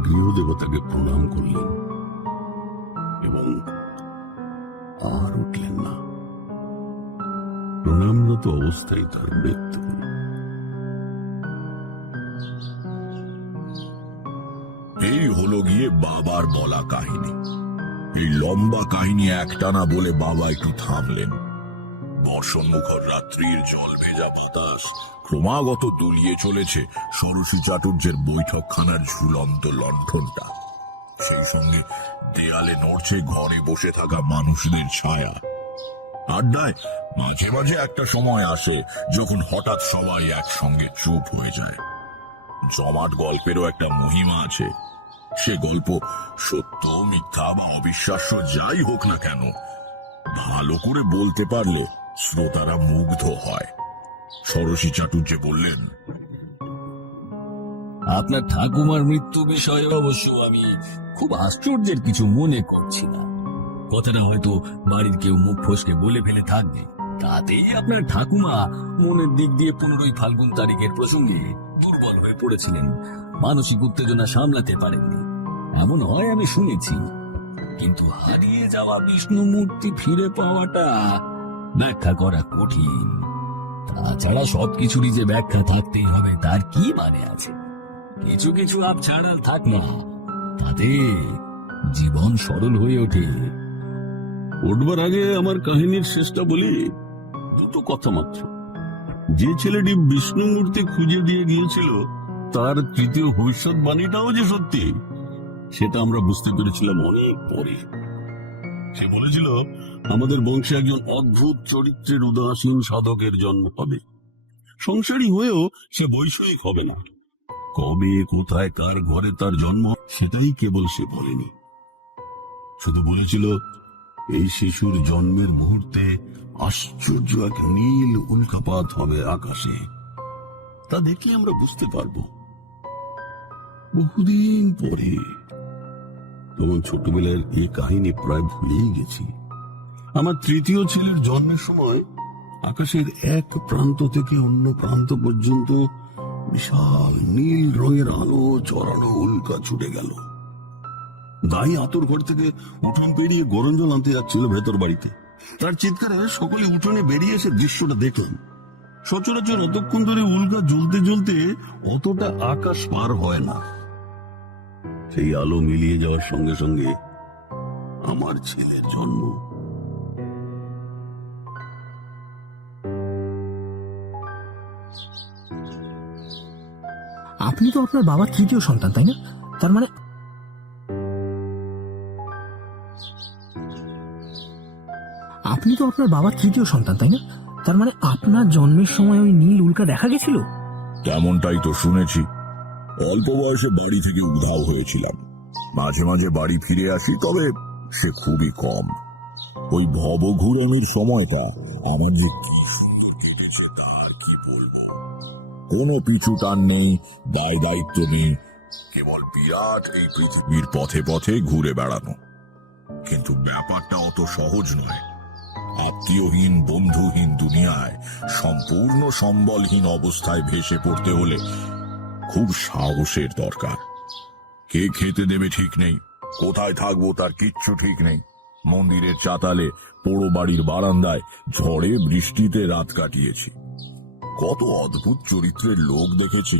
গৃহদেবতাকে প্রণাম করলেন এবং আর উঠলেন না। প্রণামরত অবস্থায় তার মৃত্যু হল। এই হলো গিয়ে বাবার বলা কাহিনী। এই লম্বা কাহিনী একটানা বলে বাবা একটু থামলেন। বর্ষণমুখর রাত্রির জল ভেজা বাতাস ক্রমাগত দুলিয়ে চলেছে ষোড়শী চাটুর্যের বৈঠকখানার ঝুলন্ত লণ্ঠনটা। সেই সঙ্গে দেয়ালে নড়ছে ঘরে বসে থাকা মানুষদের ছায়া। আড্ডায় মাঝে মাঝে একটা সময় আসে যখন হঠাৎ সবাই একসঙ্গে চুপ হয়ে যায়। জমাট গল্পেরও একটা মহিমা আছে। সে গল্প সত্য, মিথ্যা বা অবিশ্বাস্য যাই হোক না কেন, ভালো করে বলতে পারলে শ্রোতারা মুগ্ধ হয়। ষোড়শী চাটুর্য বললেন, আপনার ঠাকুমার মৃত্যু বিষয়ে অবশ্য আমি খুব আশ্চর্যের কিছু মনে করছি না। কথাটা হয়তো বাড়ির কেউ মুখ ফসকে বলে ফেলে থাকবে, তাতেই আপনার ঠাকুমা মনের দিক দিয়ে 15ই ফাল্গুন তারিখের প্রসঙ্গে দুর্বল হয়ে পড়েছিলেন, মানসিক উত্তেজনা সামলাতে পারেননি, এমন হয় আমি শুনেছি। কিন্তু হারিয়ে যাওয়া বিষ্ণু মূর্তি ফিরে পাওয়াটা ব্যাখ্যা করা কঠিন। তাছাড়া সবকিছুরই যে ব্যাখ্যা থাকতেই হবে তার কি মানে আছে? কিছু কিছু আপ ছাড়াল থাক না, তাতে জীবন সরল হয়ে ওঠে। উঠবার আগে আমার কাহিনীর শেষটা বলি। দুটো কথা মাত্র। যে ছেলেটি বিষ্ণু মূর্তি খুঁজে দিয়ে গিয়েছিল তার তৃতীয় ভবিষ্যৎবাণীটাও যে সত্যি, সেটা আমরা বুঝতে পেরেছিলাম অনেক পরে। সে বলেছিল আমাদের বংশে একজন অদ্ভুত চরিত্রের উদাসীন সাধকের জন্ম হবে। সংসারী হয়েও সে বৈষয়িক হবে না। কবে, কোথায়, কার ঘরে তার জন্ম সেটাই কেবল সে বলেনি। শুধু বলেছিল এই শিশুর জন্মের মুহূর্তে আশ্চর্য এক নীল উল্কাপাত হবে আকাশে। তা দেখলে আমরা বুঝতে পারবো। বহুদিন পরে, তখন ছোটবেলার এই কাহিনী প্রায় ভুলেই গেছি। আমার তৃতীয় ছেলের জন্মের সময় আকাশের এক প্রান্ত থেকে অন্য প্রান্ত পর্যন্ত বিশাল নীল রঙের আলো চড়ানো উল্কা ছুটে গেল। দাই আতর ঘর থেকে উঠোন পেরিয়ে গরম জল আনতে যাচ্ছিল ভেতর বাড়িতে। তার চিৎকারে সকলে উঠোনে বেরিয়ে এসে দৃশ্যটা দেখলাম। সচরাচর এতক্ষণ ধরে উল্কা জ্বলতে জ্বলতে অতটা আকাশ পার হয় না। সেই আলো মিলিয়ে যাওয়ার সঙ্গে সঙ্গে আমার ছেলের জন্ম। আপনি তো আপনার বাবার তৃতীয় সন্তান, তাই না? তার মানে আপনি তো আপনার বাবার তৃতীয় সন্তান, তাই না? তার মানে আপনার জন্মের সময় ওই নীল উল্কা দেখা গেছিল? তেমনটাই তো শুনেছি। অল্প বয়সে বাড়ি থেকে উধাও হয়েছিলাম। মাঝে মাঝে বাড়ি ফিরে আসি, তবে সে খুবই কম। ওই ভবঘুরানির সময়টা আমার যে কি সুন্দর কেটেছে তার কি বলবো। কোনো পিছু টান নেই, দায় দায়িত্ব নেই, কেবল বিরাট এই পৃথিবীর পথে পথে ঘুরে বেড়ানো। কিন্তু ব্যাপারটা অত সহজ নয়। আত্মীয়হীন, বন্ধুহীন দুনিয়ায় সম্পূর্ণ সম্বলহীন অবস্থায় ভেসে পড়তে হলে খুব সাহসের দরকার। কে খেতে দেবে ঠিক নেই, কোথায় থাকবো তার কিচ্ছু ঠিক নেই। মন্দিরের চাতালে, পোড়ো বাড়ির বারান্দায় ঝড়ে বৃষ্টিতে রাত কাটিয়েছি। কত অদ্ভুত চরিত্রের লোক দেখেছি,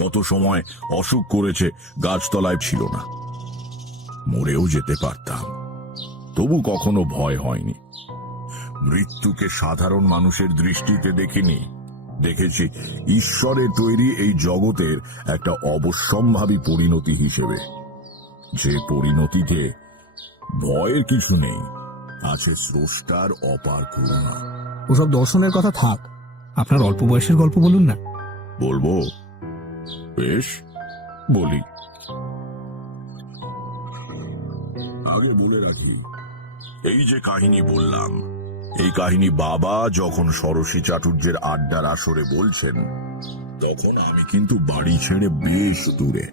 কত সময় অসুখ করেছে, গাছতলায় ছিল না, মরেও যেতে পারতাম, তবু কখনো ভয় হয়নি। মৃত্যুকে সাধারণ মানুষের দৃষ্টিতে দেখিনি, দেখেছি ঈশ্বরের তৈরি এই জগতের একটা অবশ্যম্ভাবী পরিণতি হিসেবে, যে পরিণতিতে ভয়ের কিছু নেই, আছে স্রষ্টার অপার করুণা। ওসব দর্শনের কথা থাক, আপনার অল্প বয়সের গল্প বলুন না। বলবো? বেশ, বলি। আগে বলে রাখি, এই যে কাহিনী বললাম, এই কাহিনী বাবা যখন ষোড়শী চাটুর্যের আড্ডার আসরে বলছেন, তখন আমি কিন্তু বাড়ি ছেড়ে বেশ দূরে।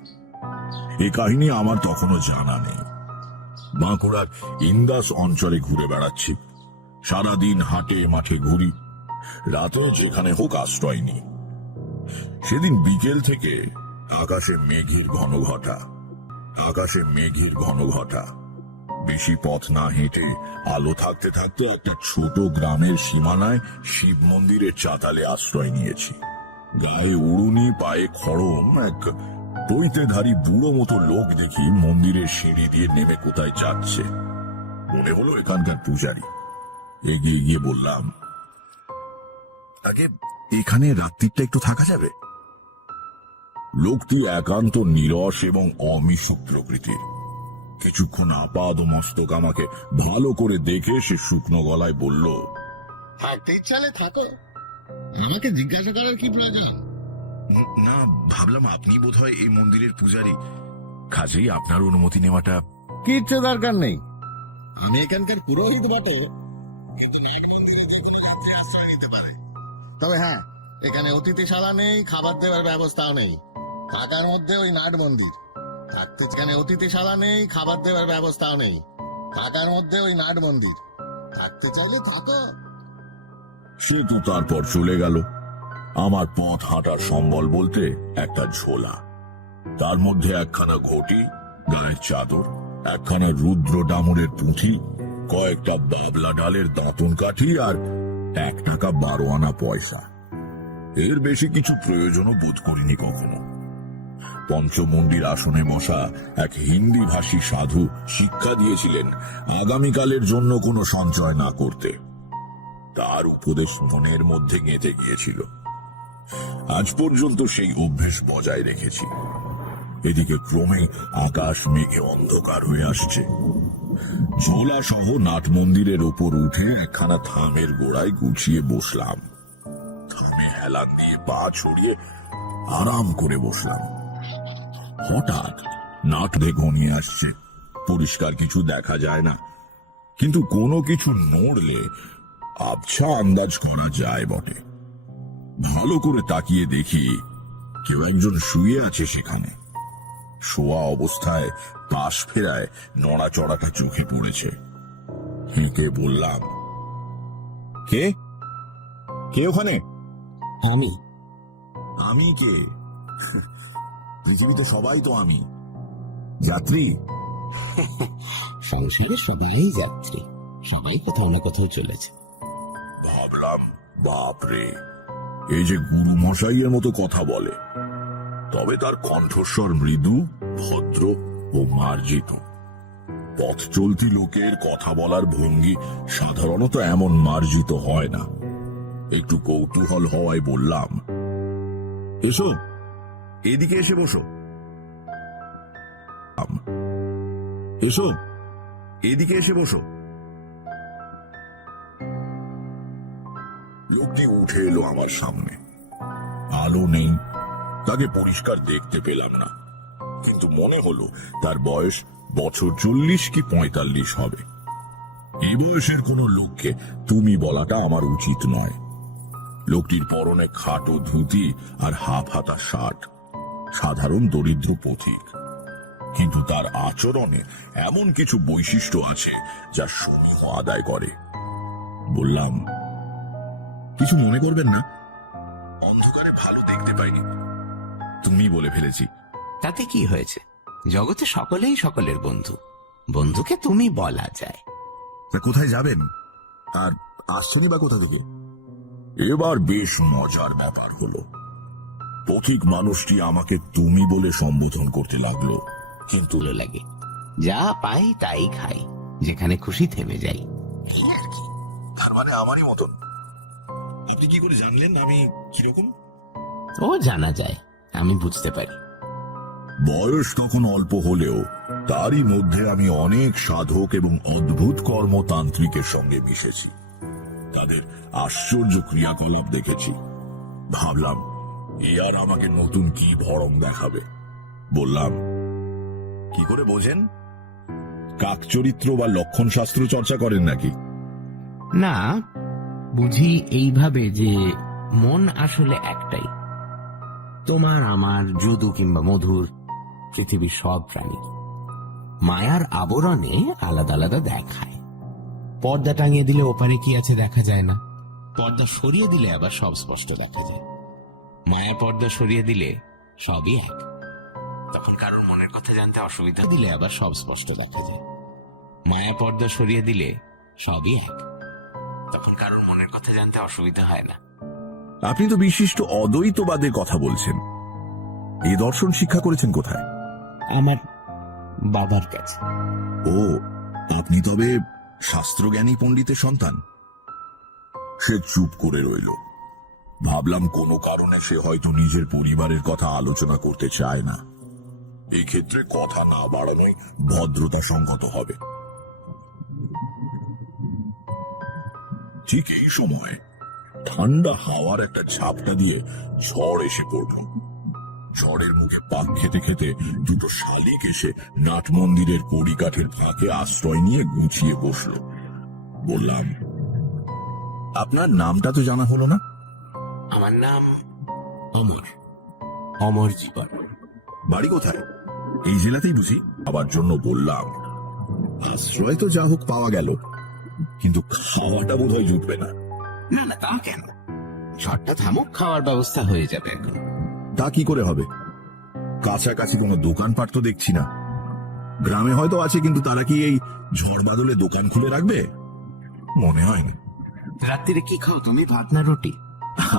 এই কাহিনী আমার তখনও জানা নেই। বাঁকুড়ার ইন্দাস অঞ্চলে ঘুরে বেড়াচ্ছি, সারাদিন হাটে মাঠে ঘুরি, রাতে যেখানে হোক আশ্রয় নিই। সেদিন বিকেল থেকে আকাশে মেঘের ঘনঘটা, আকাশে মেঘের ঘনঘটা। বেশি পথ না হেঁটে আলো থাকতে থাকতে একটা ছোট গ্রামের সীমানায় শিব মন্দিরের চাতালে আশ্রয় নিয়েছি। গায়ে উড়ুনি, পায়ে খড়ম, এক দৈতেধারী বুড়ো মতো লোক দেখি মন্দিরের সিঁড়ি দিয়ে নেমে কোথায় যাচ্ছে। মনে হলো এখানকার পূজারী। এগিয়ে গিয়ে বললাম, আগে এখানে রাত্রিটা একটু থাকা যাবে? লোকটি একান্ত নীরস এবং অমিশুক প্রকৃতির। কিছুক্ষণ আপাদ মস্তক আমাকে ভালো করে দেখে সে শুকনো গলায় বলল, থাকতে ইচ্ছালে থাকো, আমাকে জিজ্ঞাসা করার কি প্রয়োজন? না, ভাবলাম আপনি বোধহয় এই মন্দিরের পূজারী, কাজেই আপনার অনুমতি নেওয়াটা। কিচ্ছু দরকার নেই, আমি এখানকার পুরোহিত বটে। তবে হ্যাঁ, এখানে অতিথিশালা নেই, খাবার দেওয়ার ব্যবস্থাও নেই। থাকার মধ্যে ওই নাট মন্দির থাকতে, এখানে অতিথিশালা নেই, খাবার দেওয়ার ব্যবস্থাও নেই। থাকার মধ্যে ওই নাট মন্দির থাকতে চাইলে থাকো। সে তো তারপর চলে গেল। আমার পথ হাঁটার সম্বল বলতে একটা ঝোলা, তার মধ্যে একখানা ঘটি, গায়ের চাদর, একখানা রুদ্র ডামরের পুঁথি, কয়েকটা বাবলা ডালের দাঁতন কাঠি আর 1 টাকা 12 আনা পয়সা। এর বেশি কিছু প্রয়োজনও বোধ করিনি কখনো। পঞ্চমন্ডির আসনে বসা এক হিন্দি ভাষী সাধু শিক্ষা দিয়েছিলেন আগামীকালের জন্য কোনো সঞ্চয় না করতে। তার উপদেশ মনের মধ্যে গেঁথে গিয়েছিল। আজ পর্যন্ত সেই অভ্যেস বজায় রেখেছি। এদিকে ক্রমে আকাশ মেঘে অন্ধকার হয়ে আসছে। ঝোলা সহ নাট মন্দিরের ওপর উঠে একখানা থামের গোড়ায় গুছিয়ে বসলাম। থামে হেলান দিয়ে পা ছড়িয়ে আরাম করে বসলাম। হঠাৎ নাট ঘনিয়ে আসছে। পরিষ্কার কিছু দেখা যায় না, কিন্তু কোনো কিছু নড়লে আবছা আন্দাজ করা যায় বটে। ভালো করে তাকিয়ে দেখি কেউ একজন শুয়ে আছে সেখানে। শোয়া অবস্থায় পাশ ফেরায় নড়াচড়াটা চোখে পড়েছে। হেঁকে বললাম, কে কে ওখানে? আমি। আমি কে? পৃথিবীতে সবাই তো আমি। যাত্রী? সংসারে সবাই যাত্রী, সবাই কোথাও না কোথাও চলেছে। ভাবলাম, বাপরে, এই যে গুরু মশাইয়ের মতো কথা বলে, তবে তার কণ্ঠস্বর মৃদু, ভদ্র ও মার্জিত। পথ চলতি লোকের কথা বলার ভঙ্গি সাধারণত এমন মার্জিত হয় না। একটু কৌতূহল হওয়ায় বললাম, এসো, এদিকে এসে বসো। এসো, এদিকে এসে বসো। লোকটি উঠে এলো আমার সামনে। আলো নেই, তাকে পরিষ্কার দেখতে পেলাম না, কিন্তু মনে হলো তার বয়স বছর 40 কি 45 হবে। এই বয়সের কোনো লোককে তুমি বলাটা আমার উচিত নয়। লোকটির পরনে খাটো ধুতি আর হাফ হাতা শার্ট, সাধারণ দরিদ্র পথিক, কিন্তু তার আচরণে এমন কিছু বৈশিষ্ট্য আছে যা সমীহ আদায় করে। বললাম, কিছু মনে করবেন না, অন্ধকারে ভালো দেখতে পাইনি, তুমি বলে ফেলেছি। তাতে কি হয়েছে? জগতে সকলেই সকলের বন্ধু, বন্ধুকে তুমি বলা যায়। তা কোথায় যাবেন, আর আসছেনই বা কোথা থেকে? এবার বেশ মজার ব্যাপার হলো। পথিক মানুষটি আমাকে তুমি বলে সম্বোধন করতে লাগলো, কিন্তু ভালো লাগে, যা পাই তাই খাই, যেখানে খুশি থেমে যাই, এই আর কি। তার মানে আমারই মতন। আপনি কি করে জানলেন আমি কিরকম? ও জানা যায়, আমি বুঝতে পারি। বয়স তখন অল্প হলেও তারই মধ্যে আমি অনেক সাধক এবং অদ্ভুত কর্মতান্ত্রিকের সঙ্গে মিশেছি। তাদের আশ্চর্য ক্রিয়াকলাপ দেখেছি। ভাবলাম এ আর আমাকে নতুন কি ভরং দেখাবে। বললাম, কি করে বোঝেন? কাক চরিত্র বা লক্ষণ শাস্ত্র চর্চা করেন নাকি? না, বুঝি এইভাবে যে মন আসলে একটাই। তোমার আমার, যদু কিংবা মধুর, পৃথিবীর সব প্রাণী মায়ার আবরণে আলাদা আলাদা দেখায়। পর্দা টাঙিয়ে দিলে ওপারে কি আছে দেখা যায় না, পর্দা সরিয়ে দিলে আবার সব স্পষ্ট দেখা যায়। মায়ার পর্দা সরিয়ে দিলে সবই এক, তখন কারোর মনের কথা জানতে অসুবিধা দিলে আবার সব স্পষ্ট দেখা যায়। মায়া পর্দা সরিয়ে দিলে সবই এক, তখন কারোর মনের কথা জানতে অসুবিধা হয় না। আপনি তো বিশিষ্ট অদ্বৈতবাদের কথা বলছেন। এই দর্শন শিক্ষা করেছেন কোথায়? আমার বাবার কাছে। ও, আপনি তবে শাস্ত্রজ্ঞানী পণ্ডিতের সন্তান? সে চুপ করে রইল। ভাবলাম কোনো কারণে সে হয়তো নিজের পরিবারের কথা আলোচনা করতে চায় না। এই ক্ষেত্রে কথা না বাড়ানোই ভদ্রতা সঙ্গত হবে। ঠিক এই সময় ঠান্ডা হাওয়ার একটা ঝাপটা দিয়ে ঝড় এসে পড়ল। ঝড়ের মুখে পাক খেতে খেতে দুটো শালিক এসে নাট মন্দিরের পরিকাঠের ফাঁকে আশ্রয় নিয়ে গুছিয়ে বসল। বললাম, আপনার নামটা তো জানা হলো না। আমার নাম অমর, অমর জীবন। বাড়ি কোথায়? এই জেলাতেই বুঝি। আবার জন্য বললাম, আশ্রয় তো যা হোক পাওয়া গেল, কিন্তু খাওয়াটা বোধ হয় জুটবে না। না না, তা কেন, ঝড়টা থামুক, খাওয়ার ব্যবস্থা হয়ে যাবে এখন। তা কি করে হবে? কাছাকাছি কোনো দোকানপাট তো দেখছি না। গ্রামে হয়তো আছে, কিন্তু তারা কি এই ঝড় বাদলে দোকান খুলে রাখবে? মনে হয় না। রাত্রিরে কি খাও তুমি, ভাত না রুটি?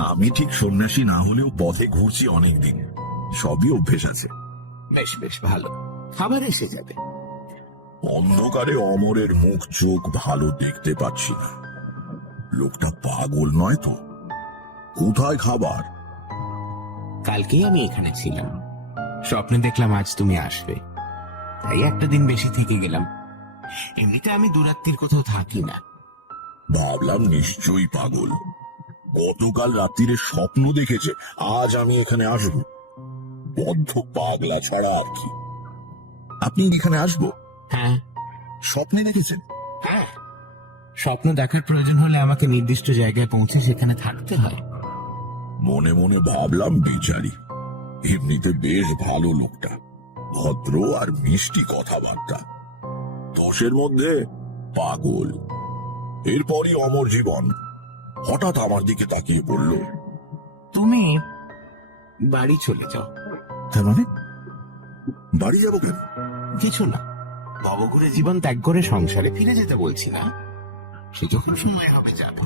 আমি ঠিক সন্ন্যাসী না হলেও পথে ঘুরছি অনেকদিন, সবই অভ্যেস আছে। বেশ বেশ ভালো, খাবার এসে যাবে। অন্ধকারে অমরের মুখ চোখ ভালো দেখতে পাচ্ছি না। লোকটা পাগল নয় তো? কোথায় খাবার? কালকেই আমি এখানে ছিলাম, স্বপ্নে দেখলাম আজ তুমি আসবে, তাই একটা দিন বেশি থেকে গেলাম। এমনিতে আমি দুরাত্রির কোথাও থাকি না। ভাবলাম নিশ্চয়ই পাগল। গতকাল রাত্রিরে স্বপ্ন দেখেছে আজ আমি এখানে আসবো। বদ্ধ পাগলা ছাড়া আর কি। আপনি এখানে আসবো? হ্যাঁ। স্বপ্নে দেখেছেন? হ্যাঁ, স্বপ্ন দেখার প্রয়োজন হলে আমাকে নির্দিষ্ট জায়গায় পৌঁছে সেখানে থাকতে হয়। মনে মনে ভাবলাম, বিচারি, এমনিতে বেশ ভালো লোকটা, ভদ্র আর মিষ্টি কথাবার্তা, দোষের মধ্যে পাগল। এরপরই অমর জীবন হঠাৎ আমার দিকে তাকিয়ে বলল, তুমি বাড়ি চলে যাও। তার মানে বাড়ি যাবো কেন? কিছু না, ভবঘুরে জীবন ত্যাগ করে সংসারে ফিরে যেতে বলছি না, সে যখন সময় হবে যাব।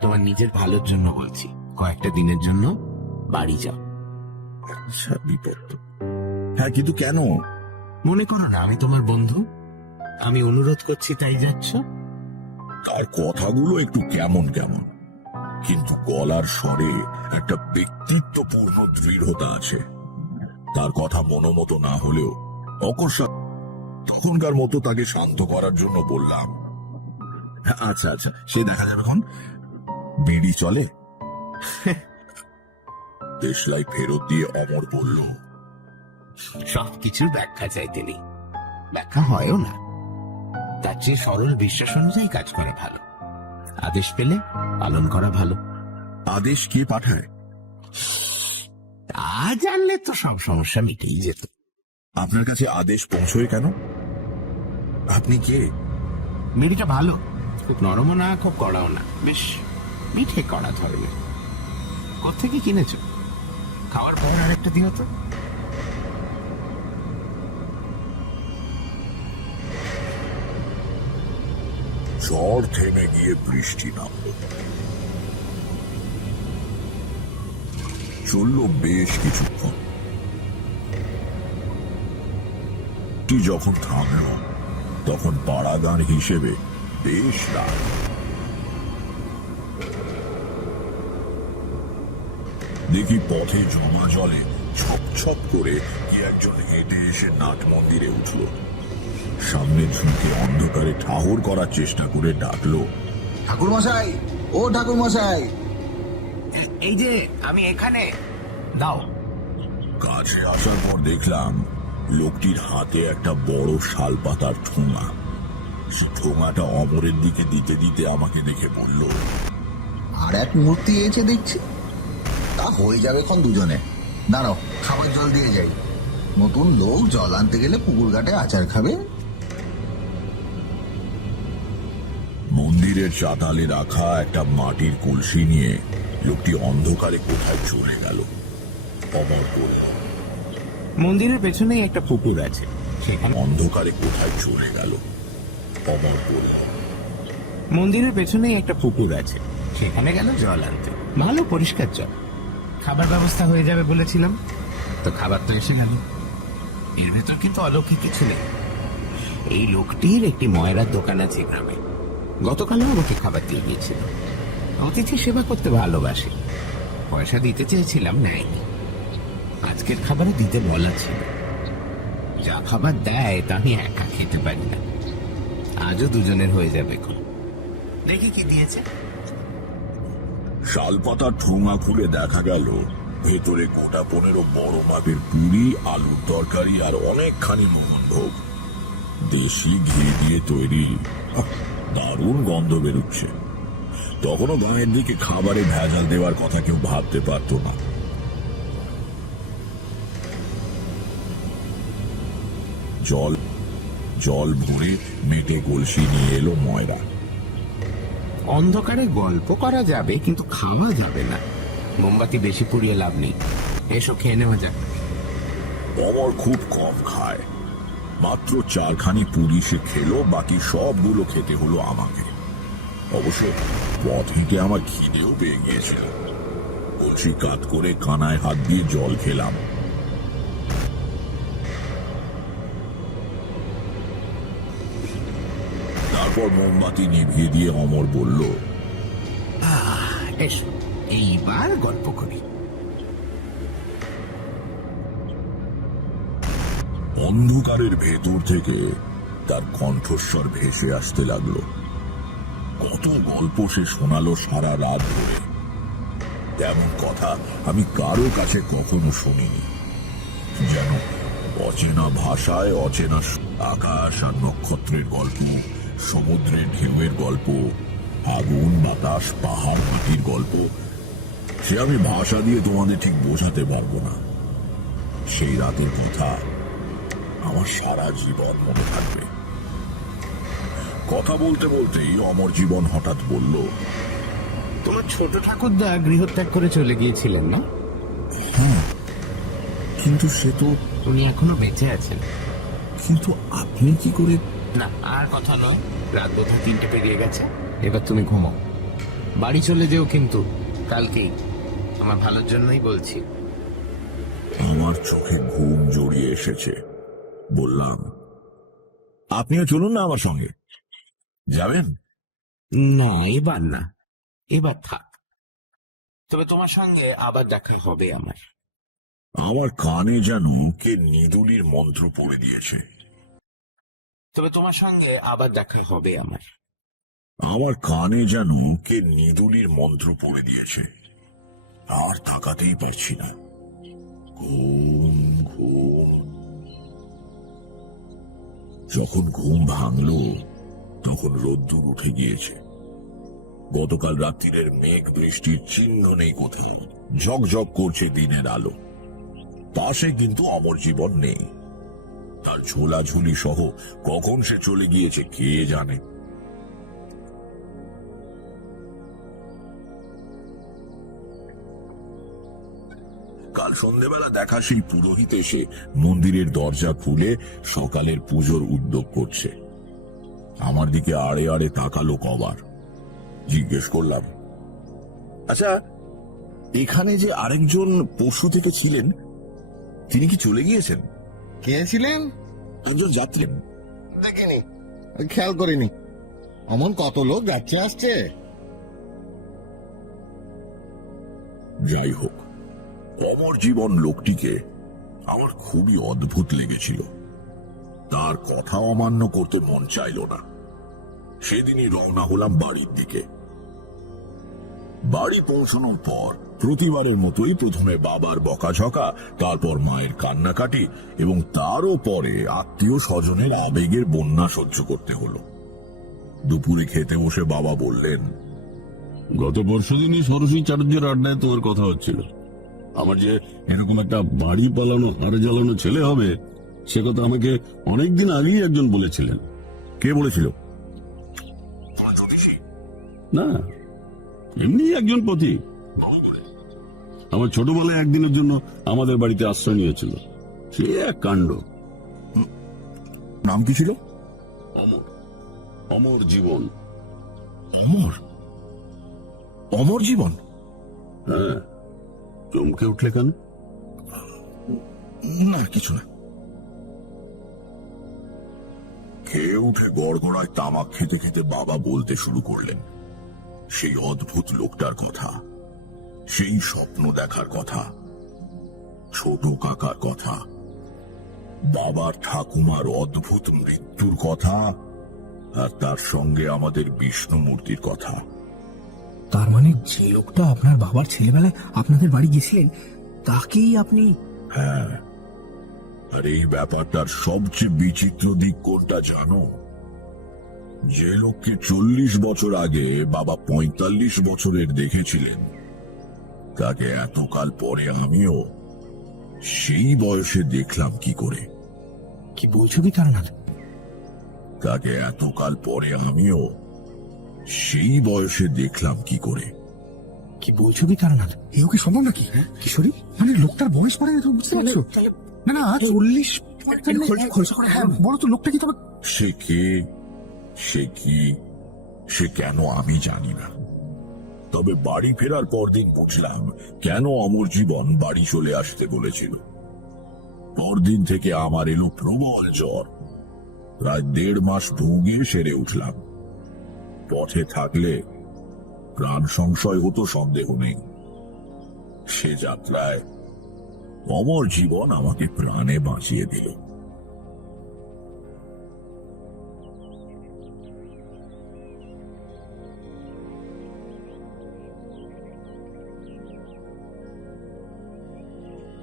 তোমার নিজের ভালোর জন্য বলছি, কয়েকটা দিনের জন্য বাড়ি যাও। আচ্ছা, বিপদ তো। হ্যাঁ, কিন্তু কেন? মনে করো না আমি তোমার বন্ধু, আমি অনুরোধ করছি তাই যাচ্ছ? তার কথাগুলো একটু কেমন কেমন, কিন্তু গলার স্বরে একটা ব্যক্তিত্বপূর্ণ দৃঢ়তা আছে। তার কথা মনোমতো না হলেও অকস্মাৎ তখনকার মতো তাকে শান্ত করার জন্য বললাম, আচ্ছা আচ্ছা, সে দেখা যাবে। এখন বিড়ি চলে? দেশলাই ফেরত দিয়ে অমর বলল, সবকিছুর ব্যাখ্যা চাইতে নেই, ব্যাখ্যা হয়ও না। তার চেয়ে সরল বিশ্বাস অনুযায়ী কাজ করা ভালো, আদেশ পেলে পালন করা ভালো। আদেশ কে পাঠায়? তা জানলে তো সব সমস্যা মিটেই যেত। আপনার কাছে আদেশ পৌঁছয় কেন? আপনি কে? বিড়িটা ভালো, খুব নরমও না খুব কড়াও না, বেশ মিঠে কড়া ধরনের। কোথেকে কিনেছো? খাওয়ার পর আরেকটা দিও তো। ঝড় থেমে গিয়ে বৃষ্টি নামল। চলল বেশ কিছুক্ষণ। যখন থামল তখন পাড়াগাঁর হিসেবে বেশ রাত। দেখি পথে জমা জলে ছপ ছপ করে কি একজন হেঁটে এসে নাট মন্দিরে উঠল। সামনে ঝুঁকে অন্ধকারে ঠাহর করার চেষ্টা করে ডাকলো, ঠাকুর মশাই, ও ঠাকুর মশাই। এই যে আমি এখানে, দাও। কাছে আসার পর দেখলাম লোকটির হাতে একটা বড় শালপাতার ঠোঙা। সে ঠোঙাটা অমরের দিকে দিতে দিতে আমাকে দেখে বলল, আর এক মূর্তি এসে দেখছি, তা হয়ে যাবে এখন দুজনে। দাঁড়াও, খাবার জল দিয়ে যাই। নতুন লোক জল আনতে গেলে পুকুর ঘাটে আচার খাবে। মন্দিরের চাতালে রাখা একটা মাটির কলসি নিয়ে লোকটি অন্ধকারে কোথায় চলে গেল। অমর বলল, মন্দিরের পেছনেই একটা পুকুর আছে, সেখানে। অন্ধকারে কোথায় চলে গেল। অমর বলল, মন্দিরের পেছনেই একটা পুকুর আছে, সেখানে গেল জল আনতে। ভালো পরিষ্কার জল। খাবার ব্যবস্থা হয়ে যাবে বলেছিলাম, তো খাবার তো এসে গেল। এর ভেতর কিন্তু অলৌকিক কিছু নেই। এই লোকটির একটি ময়রার দোকান আছে গ্রামে। গতকালও আমাকে খাবার দিয়ে গিয়েছিল। অতিথি সেবা করতে ভালোবাসে। পয়সা দিতে চেয়েছিলাম, নেয়নি। আজকের খাবারে দিতে বলা ছিল। যা খাবার দেয় তা আমি একা খেতে পারি না। আজও দুজনের হয়ে যাবে। দেখি কি দিয়েছে। শালপাতার ঠোঙা খুলে দেখা গেল ভেতরে গোটা 15 বড় মাপের পুরি, আলুর তরকারি আর অনেকখানি মোহনভোগ। দেশি ঘি দিয়ে তৈরি। দারুণ গন্ধ বেরুচ্ছে। তখনও গায়ের দিকে খাবারে ভেজাল দেওয়ার কথা কেউ ভাবতে পারত না। জল ভরে মেটে কলসি নিয়ে এলো ময়রা। অন্ধকারে গল্প করা যাবে, কিন্তু খাওয়া যাবে না। মোমবাতি বেশি পুড়িয়ে লাভ নেই। এসো, খেয়ে নেওয়া যাক। অমর খুব কম খায়। মাত্র 4খানি পুরি সে খেলো, বাকি সবগুলো খেতে হলো আমাকে। অবশ্য পথ হেঁটে আমার খিদেও পেয়ে গিয়েছিল। কলসি কাত করে কানায় হাত দিয়ে জল খেলাম। তারপর মোমবাতি নিভিয়ে দিয়ে অমর বলল, এসো, এইবার গল্প করি। অন্ধকারের ভেতর থেকে তার কণ্ঠস্বর ভেসে আসতে লাগলো। কত গল্প সে শোনালো সারা রাত ধরে। তেমন কথা আমি কারো কাছে কখনো শুনিনি। যেন অচেনা ভাষায় অচেনা আকাশ আর নক্ষত্রের গল্প, সমুদ্রের ঢেউয়ের গল্প, আগুন, বাতাস, পাহাড়, মাটির গল্প। সে আমি ভাষা দিয়ে তোমাদের ঠিক বোঝাতে পারবো না। সেই রাতের কথা আমার সারা জীবন মনে থাকবে। কথা বলতে বলতেই অমর জীবন হঠাৎ বলল, তোমার ছোট ঠাকুরদা গৃহত্যাগ করে চলে গিয়েছিলেন না? হ্যাঁ, কিন্তু সে তো। উনি এখনো বেঁচে আছেন। কিন্তু আপনি কি করে? না, আর কথা নয়। রাত বোধহয় 3টে পেরিয়ে গেছে। এবার তুমি ঘুমাও। বাড়ি চলে যেও কিন্তু কালকেই। আমার ভালোর জন্যই বলছি। আমার চোখে ঘুম জড়িয়ে এসেছে। বললাম, আপনিও চলুন না আমার সঙ্গে। যাবেন? না, এবার না, এবার থাক। তবে তোমার সঙ্গে আবার দেখা হবে আমার। আমার কানে যেন কে নিদুলির মন্ত্র পড়ে দিয়েছে। তবে তোমার সঙ্গে আবার দেখা হবে আমার। আমার কানে যেন কে নিদুলির মন্ত্র পড়ে দিয়েছে। আর তাকাতেই পারছি না। ঘুম ঘুম। যখন ঘুম ভাঙল তখন রোদ্দুর উঠে গিয়েছে। গতকাল রাত্রির মেঘ বৃষ্টির চিহ্ন নেই কোথাও। ঝকঝক করছে দিনের আলো। পাশে কিন্তু অমর জীবন নেই। তার ঝোলাঝুলি সহ কখন সে চলে গিয়েছে কে জানে। কাল সন্ধ্যেবেলা দেখা সেই পুরোহিত এসে মন্দিরের দরজা খুলে সকালের পুজোর উদ্যোগ করছে। আমার দিকে আড়ে আড়ে তাকালো কবার। জিজ্ঞেস করলাম, আচ্ছা, এখানে যে আরেকজন পশু থেকে ছিলেন, তিনি কি চলে গিয়েছেন? কে ছিলেন? একজন যাত্রী। দেখিনি, খেয়াল করিনি। অমন কত লোক যাচ্ছে আসছে। যাই হোক, অমর জীবন লোকটিকে আমার খুবই অদ্ভুত লেগেছিল। তার কথা অমান্য করতে মন চাইল না। সেদিনই রওনা হলাম বাড়ির দিকে। বাড়ি পৌঁছানোর পর প্রতিবারের মতোই প্রথমে বাবার বকাঝকা, তারপর মায়ের কান্নাকাটি এবং তারও পরে আত্মীয় স্বজনের আবেগের বন্যা সহ্য করতে হলো। দুপুরে খেতে বসে বাবা বললেন, গত পরশুদিনই ষোড়শী চাটুর্যের আড্ডায় তোমার কথা হচ্ছিল। আমার যে এরকম একটা বাড়ি পালানো হাড় জ্বালানো ছেলে হবে, সে কথা আমাকে অনেকদিন আগেই একজন বলেছিলেন। কে বলেছিল? না, এমনি একজন পথি। আমার ছোটবেলায় একদিনের জন্য আমাদের বাড়িতে আশ্রয় নিয়েছিল। সে এক কাণ্ড। নাম কি ছিল? অমর, অমর জীবন। অমর? অমর জীবন? হ্যাঁ, চমকে উঠলে কেন? না, কিছু না। খেয়ে উঠে গড়গড়ায় তামাক খেতে খেতে বাবা বলতে শুরু করলেন সেই অদ্ভুত লোকটার কথা, সেই স্বপ্ন দেখার কথা, ছোট কাকার কথা, বাবার ঠাকুমার অদ্ভুত মৃত্যুর কথা, আর তার সঙ্গে আমাদের বিষ্ণু মূর্তির কথা। তার মানে যে লোকটা আপনার বাবার ছেলেবেলায় আপনাদের বাড়ি গেছিলেন, তাকেই আপনি? হ্যাঁ, আর এই ব্যাপারটার সবচেয়ে বিচিত্র দিক কোনটা জানো? যে লোককে 40 বছর আগে বাবা 45 বছরের দেখেছিলেন, তাকে এতকাল পরে আমিও সেই বয়সে দেখলাম কি করে? কি বলছো কি তারনাথ? তাকে এতকাল পরে আমিও সেই বয়সে দেখলাম কি করে? কি বলছো কি তারনাথ? এও কি সম্ভব নাকি? কিশোরী, মানে লোকটার বয়স পড়ে বুঝতে পারছো? না না, 40 খরচা করে। হ্যাঁ, বলো তো লোকটা কি? তবে সে কে, সে কি, সে কেন, আমি জানি না। তবে বাড়ি ফেরার পরদিন বুঝলাম কেন অমর জীবন বাড়ি চলে আসতে বলেছিল। পরদিন থেকে আমার এলো প্রবল জ্বর। প্রায় 1.5 মাস ভুগে সেরে উঠলাম। পথে থাকলে প্রাণ সংশয় হতো, সন্দেহ নেই। সে যাত্রায় অমর জীবন আমাকে প্রাণে বাঁচিয়ে দিল।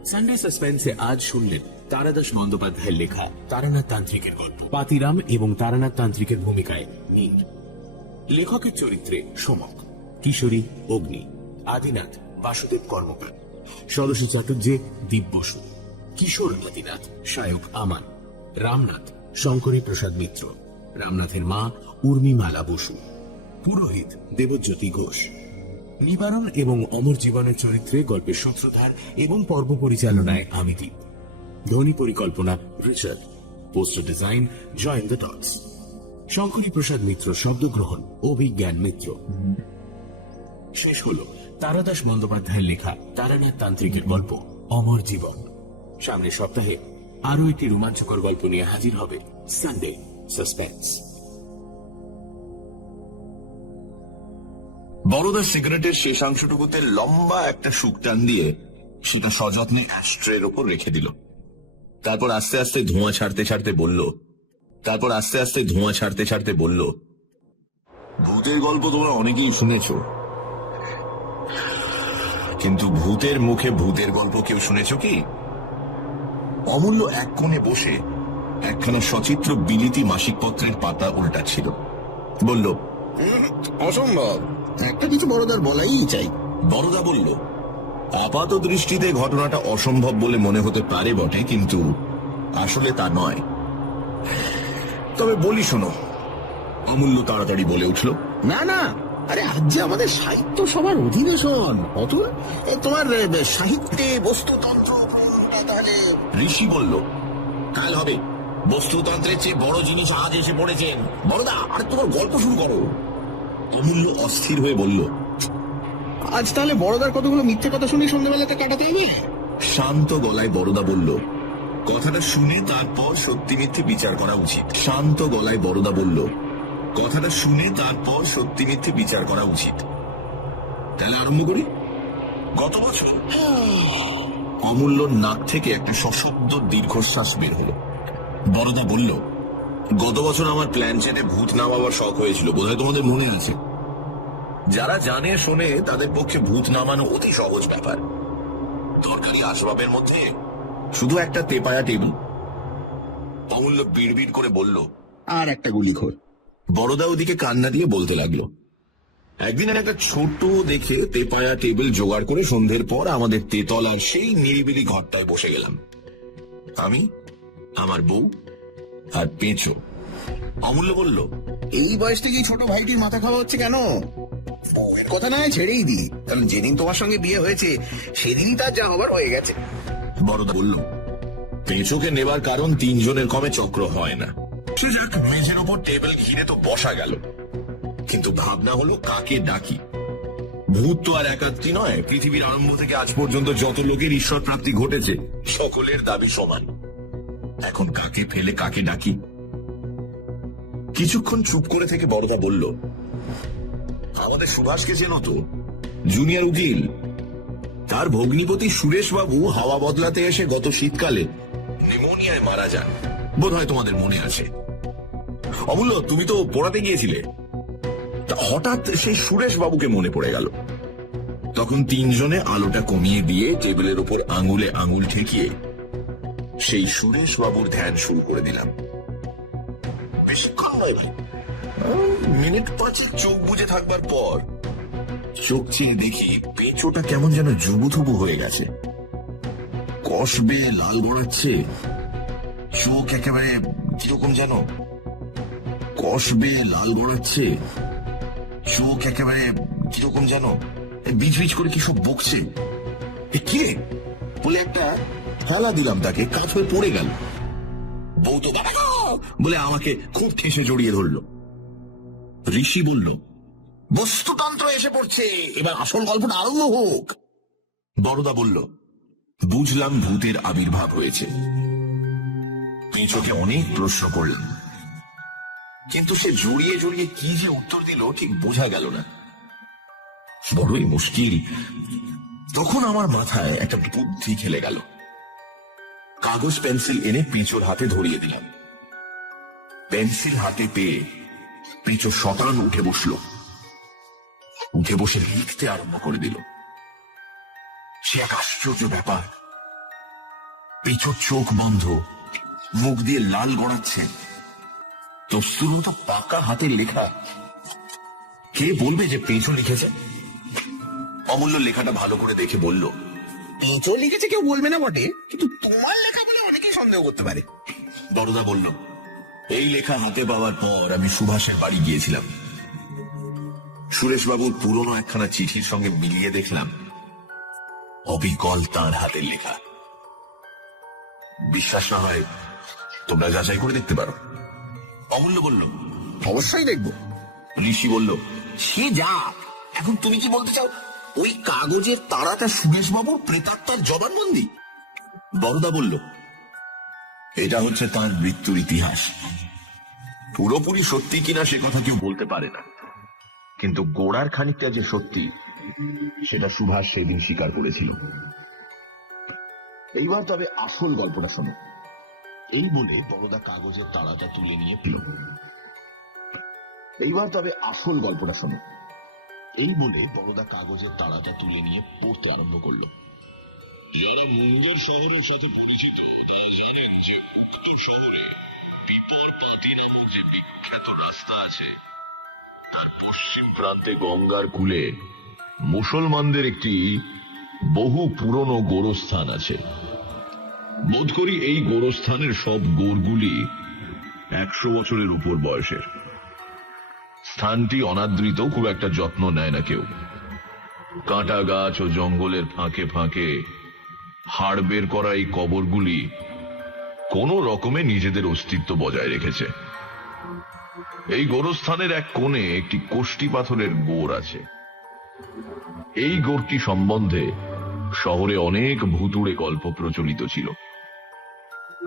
সানডে সাসপেন্সে আজ শুনলেন তারাদাস বন্দ্যোপাধ্যায়ের লেখা তারানাথ তান্ত্রিকের গল্প। পাতিরাম এবং তারানাথ তান্ত্রিকের ভূমিকায় নীল। লেখকের চরিত্রে সমক, কিশোরী অগ্নি, আদিনাথ বাসুদেব কর্মকার, ষোড়শী চাটুর্যে দীপ বসু, কিশোর আদিনাথ সায়ক আমান, রামনাথ শঙ্করী প্রসাদ মিত্র, রামনাথের মা উর্মিমালা বসু, পুরোহিত দেবজ্যোতি ঘোষ। নিবারণ এবং অমর জীবনের চরিত্রে গল্পের সূত্রধার এবং পর্ব পরিচালনায় আমি দীপ। ধ্বনি পরিকল্পনা Richard, poster design join the dots. Shankari Prasad Mitra শব্দগ্রহণ অভিজ্ঞান মিত্র। শেষ হল তারাদাস বন্দ্যোপাধ্যায়ের লেখা তারানাথ তান্ত্রিকের গল্প অমর জীবন। সামনের সপ্তাহে আরো একটি রোমাঞ্চকর গল্প নিয়ে হাজির হবে সানডে সাসপেন্স। বড়দার সিগারেটের শেষাংশটুকুতে লম্বা একটা শুকটান দিয়ে সেটা সযত্নে অ্যাস্ট্রের ওপর রেখে দিল। তারপর আস্তে আস্তে ধোঁয়া ছাড়তে বলল, ভূতের গল্প তোমরা অনেকেই শুনেছ, কিন্তু ভূতের মুখে ভূতের গল্প কেউ শুনেছ কি? অমূল্য এক কোণে বসে একখানা সচিত্র বিলিতি মাসিক পত্রের পাতা উল্টাচ্ছিল। বলল, অসম্ভব, একটা কিছু বড়দার বলাই চাই। বড়দা বলল, আপাত দৃষ্টিতে ঘটনাটা অসম্ভব বলে মনে হতে পারে বটে, কিন্তু আসলে তা নয়। তবে বলি শোনো। অমূল্য তাড়াতাড়ি বলে উঠল, না না, আরে আজ যে আমাদের সাহিত্য সভার অধিবেশন, অথবা তোমার সাহিত্যে বস্তুতন্ত্র। তাহলে ঋষি বলল, কাল হবে। বস্তুতন্ত্রের চেয়ে বড় জিনিস আজ এসে পড়েছেন। বড়দা, আরে তোমার গল্প শুরু করো। অমূল্য অস্থির হয়ে বলল, আজ তাহলে বড়দার কতগুলো মিথ্যে কথা শুনে সন্ধ্যাবেলাটা কাটাতে হবে। শান্ত গলায় বড়দা বলল, কথাটা শুনে তারপর সত্যি মিথ্যে বিচার করা উচিত। শান্ত গলায় বড়দা বলল, কথাটা শুনে তারপর সত্যি মিথ্যে বিচার করা উচিত। তাহলে আরম্ভ করি। গত বছর অমূল্য নাক থেকে একটা সশব্দ দীর্ঘশ্বাস বের হলো। বড়দা বলল, গত বছর আমার প্ল্যান চেটে ভূত নামাবার শখ হয়েছিল, বোধহয় তোমাদের মনে আছে। যারা জানে শোনে তাদের পক্ষে ভূত নামানো অতি সহজ ব্যাপার। দরকারি আসবাবের মধ্যে শুধু একটা তেপায়া টেবিল। অমূল্য বিড়বিড় করে বলল, আর একটা গুলিখোর। বড়দা ওদিকে কান্না দিয়ে বলতে লাগলো, একদিন একটা ছোট দেখে তেপায়া টেবিল জোগাড় করে সন্ধ্যের পর আমাদের তেতলার সেই নিরিবিলি ঘরটায় বসে গেলাম। আমি, আমার বউ আর পেঁচো। অমূল্য বলল, এই বয়স থেকেই ছোট ভাইটির মাথা খাওয়া হচ্ছে কেন? এর কথা নয় ছেড়েই দি, কারণ যেদিন তোমার সঙ্গে বিয়ে হয়েছে সেদিনই তার যা হবার হয়ে গেছে। বড়দা বলল, পেঁচোকে নেবার কারণ তিনজনের কমে চক্র হয় না। সে যাক, মেঝের ওপর টেবিল ঘিরে তো বসা গেল, কিন্তু ভাবনা হলো কাকে ডাকি। ভূত তো আর একাত্রী নয়। পৃথিবীর আরম্ভ থেকে আজ পর্যন্ত যত লোকের ঈশ্বর প্রাপ্তি ঘটেছে সকলের দাবি সমান। এখন কাকে ফেলে কাকে ডাকি? কিছুক্ষণ চুপ করে থেকে বড়দা বলল, আমাদের সুভাষকে চেনো তো? জুনিয়র উকিল। তার ভগ্নিপতি সুরেশ বাবু হাওয়া বদলাতে এসে গত শীতকালে নিউমোনিয়ায় মারা যান, বোধহয় তোমাদের মনে আছে। অমূল্য, তুমি তো পড়াতে গিয়েছিলে। হঠাৎ সেই সুরেশ বাবুকে মনে পড়ে গেল। তখন তিনজনে আলোটা কমিয়ে দিয়ে টেবিলের উপর আঙুলে আঙুল ঠেকিয়ে সেই সুরেশ বাবুর ধ্যান শুরু করে দিলাম। বেশিক্ষণ নয় ভাই, মিনিট 5 চোখ বুজে থাকবার পর চোখ চেয়ে দেখি পেঁচোটা কেমন যেন জুবুথুবু হয়ে গেছে। কষ বেয়ে লাল গড়াচ্ছে, চোখ একেবারে কিরকম যেন কষ বেয়ে লাল গড়াচ্ছে, চোখ একেবারে কিরকম যেন বিচ বিচ করে কি সব বকছে। কিরে বলে একটা খেলা দিলাম তাকে, কাজ হয়ে পড়ে গেল। বউ তো বাবা বলে আমাকে খুব ঠেসে জড়িয়ে ধরল। ঋষি বলল, বস্তুতন্ত্র এসে পড়ছে, এবার আসল গল্পটা আরম্ভ হোক। বড়দা বলল, বুঝলাম ভূতের আবির্ভাব হয়েছে। পেঁচোকে অনেক প্রশ্ন করলাম, কিন্তু সে জড়িয়ে জড়িয়ে কি যে উত্তর দিল ঠিক বোঝা গেল না। বড়ই মুশকিল। তখন আমার মাথায় একটা বুদ্ধি খেলে গেল। কাগজ পেন্সিল এনে পেঁচোর হাতে ধরিয়ে দিলাম। পেন্সিল হাতে পেয়ে পেঁচো শতান উঠে বসলো। উঠে বসে লিখতে আরম্ভ করে দিল। সে এক আশ্চর্য ব্যাপার। পেঁচোর চোখ বন্ধ, মুখ দিয়ে লাল গড়াচ্ছে, দস্তুর মতো পাকা হাতের লেখা। কে বলবে যে পেঁচো লিখেছে? অমূল্য লেখাটা ভালো করে দেখে বলল, পেঁচো লিখেছে কেউ বলবে না বটে, কিন্তু তোমার লেখা বলে অনেকেই সন্দেহ করতে পারে। বড়দা বলল, এই লেখা হাতে পাওয়ার পর আমি সুভাষের বাড়ি গিয়েছিলাম। সুরেশবাবুর পুরনো একখানা চিঠির সঙ্গে মিলিয়ে দেখলাম অবিকল তাঁর হাতের লেখা। বিশ্বাস না হয় তোমরা যাচাই করে দেখতে পারো। অমূল্য বলল, অবশ্যই দেখবো। ঋষি বলল, সে যাক, এখন তুমি কি বলতে চাও ওই কাগজের তারাটা সুরেশবাবুর প্রেতাত্মার জবানবন্দি? বড়দা বলল, এটা হচ্ছে তার মৃত্যুর ইতিহাস। পুরোপুরি সত্যি কিনা সে কথা কেউ বলতে পারে না, কিন্তু গোড়ার খানিকটা যে সত্যি সেটা সুভাষ সেদিন স্বীকার করেছিল। এইবার তবে আসল গল্পটা শোনো। এই বলে বড়দা কাগজের তাড়াটা তুলে নিয়ে পেল। এইবার তবে আসল গল্পটা শোনো। এই বলে বড়দা কাগজের তাড়াটা তুলে নিয়ে পড়তে আরম্ভ করলো। যারা মুঙ্গের শহরের সাথে পরিচিত তারা জানেন যে উক্ত শহরে পিপর পাতি নামক যে বিখ্যাত রাস্তা আছে তার পশ্চিম প্রান্তে গঙ্গার কূলে মুসলমানদের একটি বহু পুরনো গোরস্থান আছে। বোধ করি এই গোরস্থানের সব গোরগুলি 100 বছরের উপর বয়সের। স্থানটি অনাদৃত, খুব একটা যত্ন নেয় না কেউ। কাঁটা গাছ ও জঙ্গলের ফাঁকে ফাঁকে হাড় বের করা এই কবরগুলি কোনো রকমে নিজেদের অস্তিত্ব বজায় রেখেছে। এই গোরস্থানের এক কোণে একটি কোষ্টি পাথরের গোর আছে। এই গোরটি সম্বন্ধে শহরে অনেক ভুতুড়ে গল্প প্রচলিত ছিল।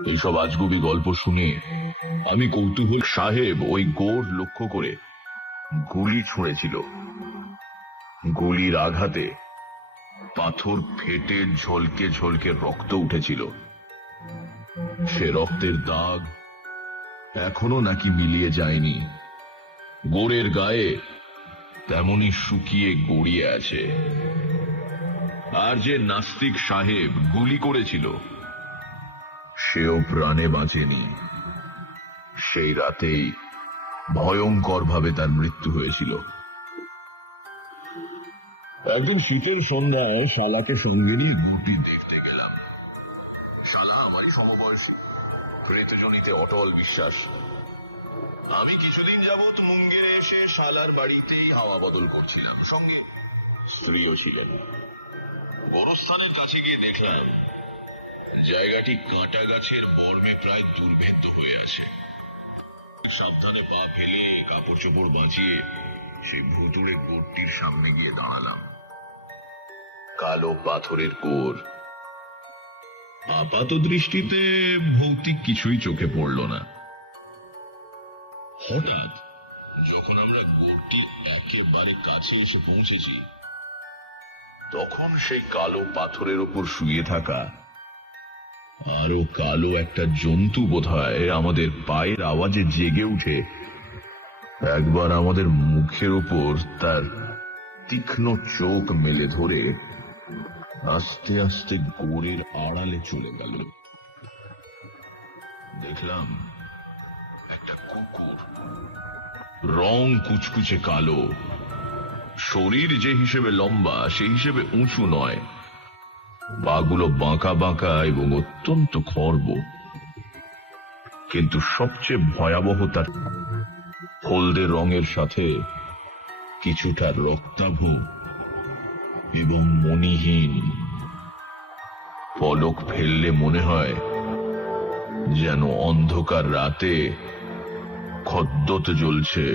এইসব আজগুবি গল্প শুনিয়ে আমি কৌতূহল সাহেব ওই গোর লক্ষ্য করে গুলি ছুঁড়েছিল। গুলির আঘাতে পাথর ফেটে ঝলকে ঝলকে রক্ত উঠেছিল। সে রক্তের দাগ এখনো নাকি মিলিয়ে যায়নি। গোরের গায়ে তেমনি শুকিয়ে গড়িয়ে আছে। আর যে নাস্তিক সাহেব গুলি করেছিল সেও প্রাণে বাঁচেনি। সেই রাতেই ভয়ঙ্কর ভাবে তার মৃত্যু হয়েছিল। একদিন শীতের সন্ধ্যায় শালাকে সঙ্গে নিয়ে গুটি দেখতে গেলাম। শালা আমারই সমবয়সী, প্রেতজনিতে অটল বিশ্বাস। আমি কিছুদিন যাবৎ মুঙ্গেরে এসে শালার বাড়িতেই হাওয়া বদল করছিলাম, সঙ্গে স্ত্রীও ছিলেন। বড়স্থানের কাছে গিয়ে দেখলাম জায়গাটি কাঁটা গাছের বর্মে প্রায় দুর্ভেদ্য হয়ে আছে। সাবধানে পা ফেলিয়ে কাপড় চোপড় বাঁচিয়ে সেই ভুতুড়ে গোরটির সামনে গিয়ে দাঁড়ালাম। কালো পাথরের গোর। আপাত দৃষ্টিতে ভৌতিক কিছুই চোখে পড়ল না। হঠাৎ যখন আমরা গোরটি একেবারে কাছে এসে পৌঁছেছি, তখন সেই কালো পাথরের উপর শুয়ে থাকা আরো কালো একটা জন্তু বোধহয় আমাদের পায়ের আওয়াজে জেগে উঠে একবার আমাদের মুখের উপর তার তীক্ষ্ণ চোখ মেলে ধরে আস্তে আস্তে গোরের আড়ালে চলে গেল। দেখলাম একটা কুকুর, রং কুচকুচে কালো, শরীর যে হিসেবে লম্বা সেই হিসেবে উঁচু নয়, পাগুলো বাঁকা বাঁকা এবং অত্যন্ত খর্ব। কিন্তু সবচেয়ে ভয়াবহ তার হলদে রঙের সাথে কিছুটা রক্তাভ এবং মণিহীন। পলক ফেললে মনে হয় যেন অন্ধকার রাতে খদ্দত জ্বলছে।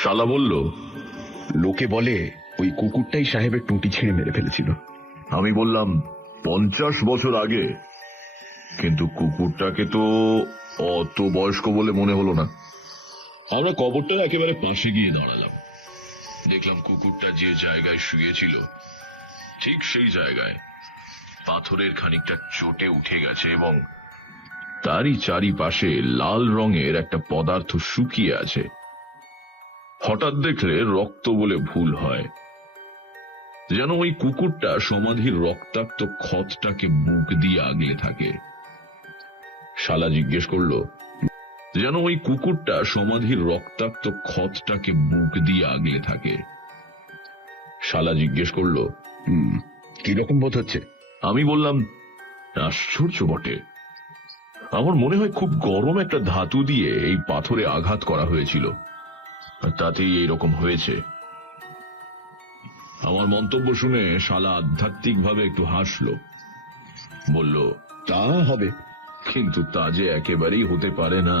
শালা বলল, লোকে বলে ওই কুকুরটাই সাহেবের টুটি ছিঁড়ে মেরে ফেলেছিল। আমি বললাম 50 বছর আগে, কিন্তু কুকুরটাকে তো অত বয়স্ক বলে মনে হলো না। আমরা কবরটা একেবারে পাশে গিয়ে দাঁড়ালাম। দেখলাম কুকুরটা যে জায়গায় শুয়েছিল ঠিক সেই জায়গায় পাথরের খানিকটা চটে উঠে গেছে এবং তারই চারিপাশে লাল রঙের একটা পদার্থ শুকিয়ে আছে। হঠাৎ দেখলে রক্ত বলে ভুল হয়, যেন ওই কুকুরটা সমাধির রক্তাক্ত ক্ষতটাকে বুক দিয়ে আগলে থাকে। শালা জিজ্ঞেস করলো, যেন ওই কুকুরটা সমাধির রক্তাক্ত ক্ষতটাকে বুক দিয়ে আগলে থাকে। শালা জিজ্ঞেস করলো, কিরকম বোধ হচ্ছে? আমি বললাম, আশ্চর্য বটে, আমার মনে হয় খুব গরম একটা ধাতু দিয়ে এই পাথরে আঘাত করা হয়েছিল, তাতেই এইরকম হয়েছে। আমার মন্তব্য শুনে শালা আধ্যাত্মিক ভাবে একটু হাসলো, বলল, তা হবে, কিন্তু তা যে একেবারেই হতে পারে না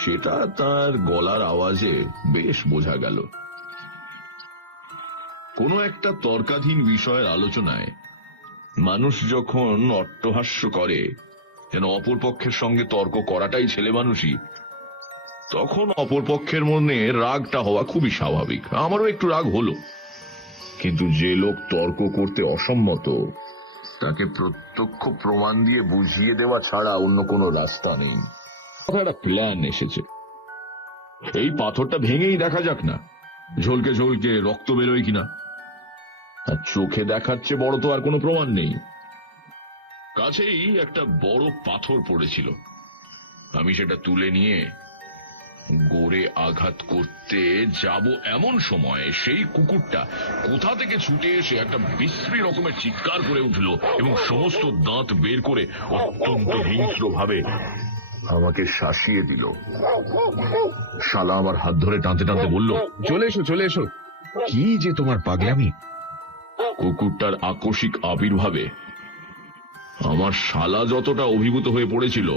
সেটা তার গলার আওয়াজে বেশ বোঝা গেল। কোনো একটা তর্কাধীন বিষয়ের আলোচনায় মানুষ যখন অট্টহাস্য করে, যেন অপর পক্ষের সঙ্গে তর্ক করাটাই ছেলে মানুষই, তখন অপর পক্ষের মনে রাগটা হওয়া খুবই স্বাভাবিক। আমারও একটু রাগ হলো, কিন্তু যে লোক তর্ক করতে অসম্মত তাকে প্রত্যক্ষ প্রমাণ দিয়ে বুঝিয়ে দেওয়া ছাড়া অন্য কোনো রাস্তা নেই। একটা প্ল্যান এসেছে, এই পাথরটা ভেঙেই দেখা যাক না ঝলকে ঝলকে রক্ত বেরোয় কিনা। আর চোখে দেখাচ্ছে বড় তো আর কোনো প্রমাণ নেই। কাছেই একটা বড় পাথর পড়েছিল, আমি সেটা তুলে নিয়ে গোরে আঘাত করতে যাব এমন সময় সেই কুকুরটা কোথা থেকে ছুটে এসে একটা বিশ্রী রকমের চিৎকার করে উঠল এবং সমস্ত দাঁত বের করে অত্যন্ত হিংস্র ভাবে আমাকে শাসিয়ে দিল। শালা আমার হাত ধরে টানতে টানতে বলল, চলে এসো চলে এসো, কি যে তোমার পাগলামি। কুকুরটার আকস্মিক আবির্ভাবে আমার শালা যতটা অভিভূত হয়ে পড়েছিল,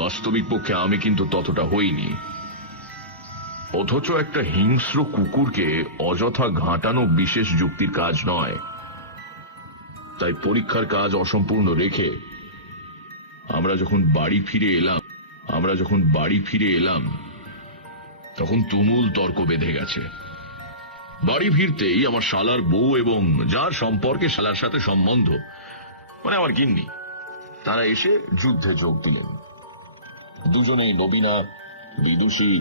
বাস্তবিক পক্ষে আমি কিন্তু ততটা হইনি। অথচ একটা হিংস্র কুকুরকে অযথা ঘাঁটানো বিশেষ যুক্তির কাজ নয়। তাই পরীক্ষার কাজ অসম্পূর্ণ রেখে আমরা যখন বাড়ি ফিরে এলাম তখন তুমুল তর্ক বেঁধে গেছে। বাড়ি ফিরতেই আমার শালার বউ এবং যার সম্পর্কে শালার সাথে সম্বন্ধ, মানে আমার গিন্নি, তারা এসে যুদ্ধে যোগ দিলেন। দুজনেই নবীনা, বিদুষী,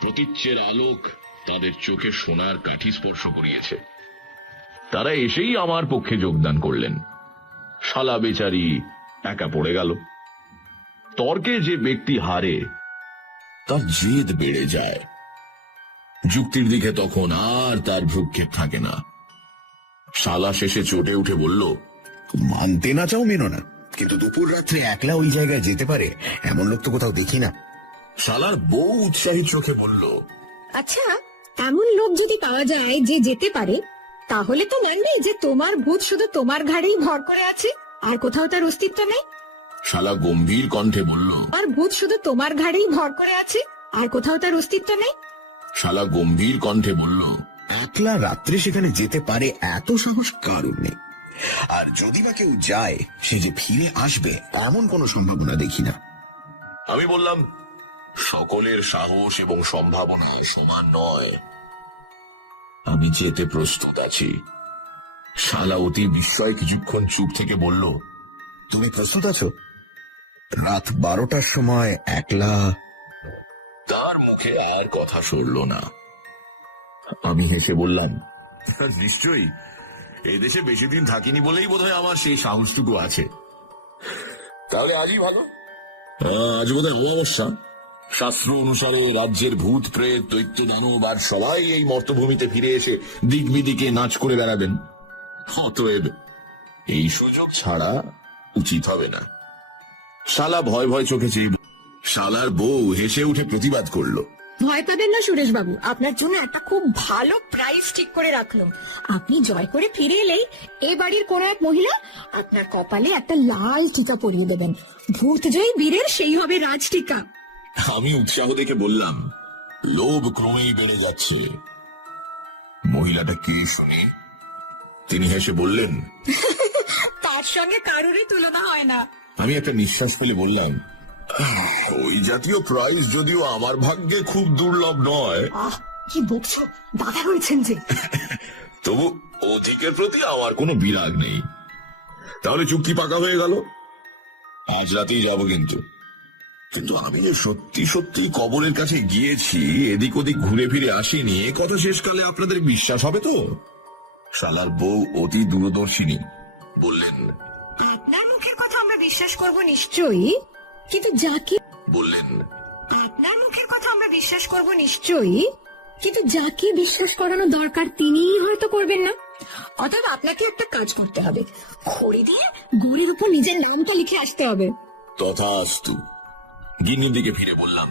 প্রতীচ্যের আলোক তাদের চোখে সোনার কাঠি স্পর্শ করিয়েছে। তারা এসেই আমার পক্ষে যোগদান করলেন। শালা বেচারি একা পড়ে গেল। তর্কে যে ব্যক্তি হারে তার জেদ বেড়ে যায়। যুক্তির দিকে তখন আর তার ভ্রুক্ষেপ থাকে না। শালা শেষে চটে উঠে বলল, মানতে না চাও মেনো না, কিন্তু দুপুর রাত্রে একলা ওই জায়গায় যেতে পারে এমন লোক তো কোথাও দেখি না। শালার বউ উৎসাহী চোখে বলল, আচ্ছা, এমন লোক যদি পাওয়া যায় যে যেতে পারে, তাহলে তো মানবে যে তোমার ভূত শুধু তোমার ঘাড়েই ভর করে আছে, আর কোথাও তার অস্তিত্ব নেই। শালা গম্ভীর কণ্ঠে বলল, আর ভূত শুধু তোমার ঘাড়েই ভর করে আছে, আর কোথাও তার অস্তিত্ব নেই। শালা গম্ভীর কণ্ঠে বলল, একলা রাত্রে সেখানে যেতে পারে এত সাহস কারণ নেই। আর যদি বা কেউ যায়, সে যে ফিরে আসবে এমন কোনো সম্ভাবনা দেখি না। আমি বললাম, সকলের সাহস এবং সম্ভাবনা সমান নয়। আমি যেতে প্রস্তুত আছি। শালা অতি বিস্ময়ে কিছুক্ষণ চুপ থেকে বলল, তুমি প্রস্তুত আছো? রাত 12টার সময় একলা? তার মুখে আর কথা সরল না। আমি হেসে বললাম, নিশ্চয়ই, এদেশে বেশি দিন থাকিনি বলেই বোধহয় আমার সেই সাহসটুকু আছে। তাহলে আজই ভালো। আজ বোধহয় অমাবস্যা। শাস্ত্র অনুসারে রাজ্যের ভূত, প্রেত, দৈত্য, দানব আর সবাই এই মর্তভূমিতে ফিরে এসে দিক বিদিকে নাচ করে বেড়াবেন। অতএব এই সুযোগ ছাড়া উচিত হবে না। শালা ভয় ভয় চোখে চেয়ে, শালার বউ হেসে উঠে প্রতিবাদ করলো, ভয় পাবেন না সুরেশ বাবু, আপনার জন্য একটা খুব ভালো প্রাইজ ঠিক করে রাখলাম। আপনি জয় করে ফিরে এলেই এ বাড়ির কোন এক মহিলা আপনার কপালে একটা লাল টিকা পরিয়ে দেবেন। ভূত জয়ী বীরের সেই হবে রাজ টিকা। আমি উৎসাহ দেখে বললাম, লোভ ক্রমেই বেড়ে যাচ্ছে। মহিলাটা কে শুনে? তিনি হেসে বললেন, তার সঙ্গে কারোরই তুলনা হয় না। আমি একটা নিঃশ্বাস ফেলে বললাম, ওই জাতীয় প্রাইজ যদিও আমার ভাগ্যে খুব দুর্লভ নয়, আহ, কি বকছো, দাদা রয়েছেন যে। তবু অধিকের প্রতি আমার কোনো বিরাগ নেই। তাহলে চুক্তি পাকা হয়ে গেল। আজ রাতেই যাব। কিন্তু আমি যে সত্যি সত্যি কবরের কাছে গিয়েছি, এদিক ওদিক ঘুরে ফিরে আসিনি, এ কথা শেষকালে আপনাদের বিশ্বাস হবে তো? শালার বউ অতি দূরদর্শিনী বললেন, আপনার মুখের কথা আমরা বিশ্বাস করব নিশ্চয়ই, কিন্তু যাকে বিশ্বাস করানো দরকার তিনিই হয়তো করবেন না। অতএব আপনাকে একটা কাজ করতে হবে, খড়ি দিয়ে গড়ির উপর নিজের নামটা লিখে আসতে হবে। তথাস্তু। গিন্নির দিকে ফিরে বললাম,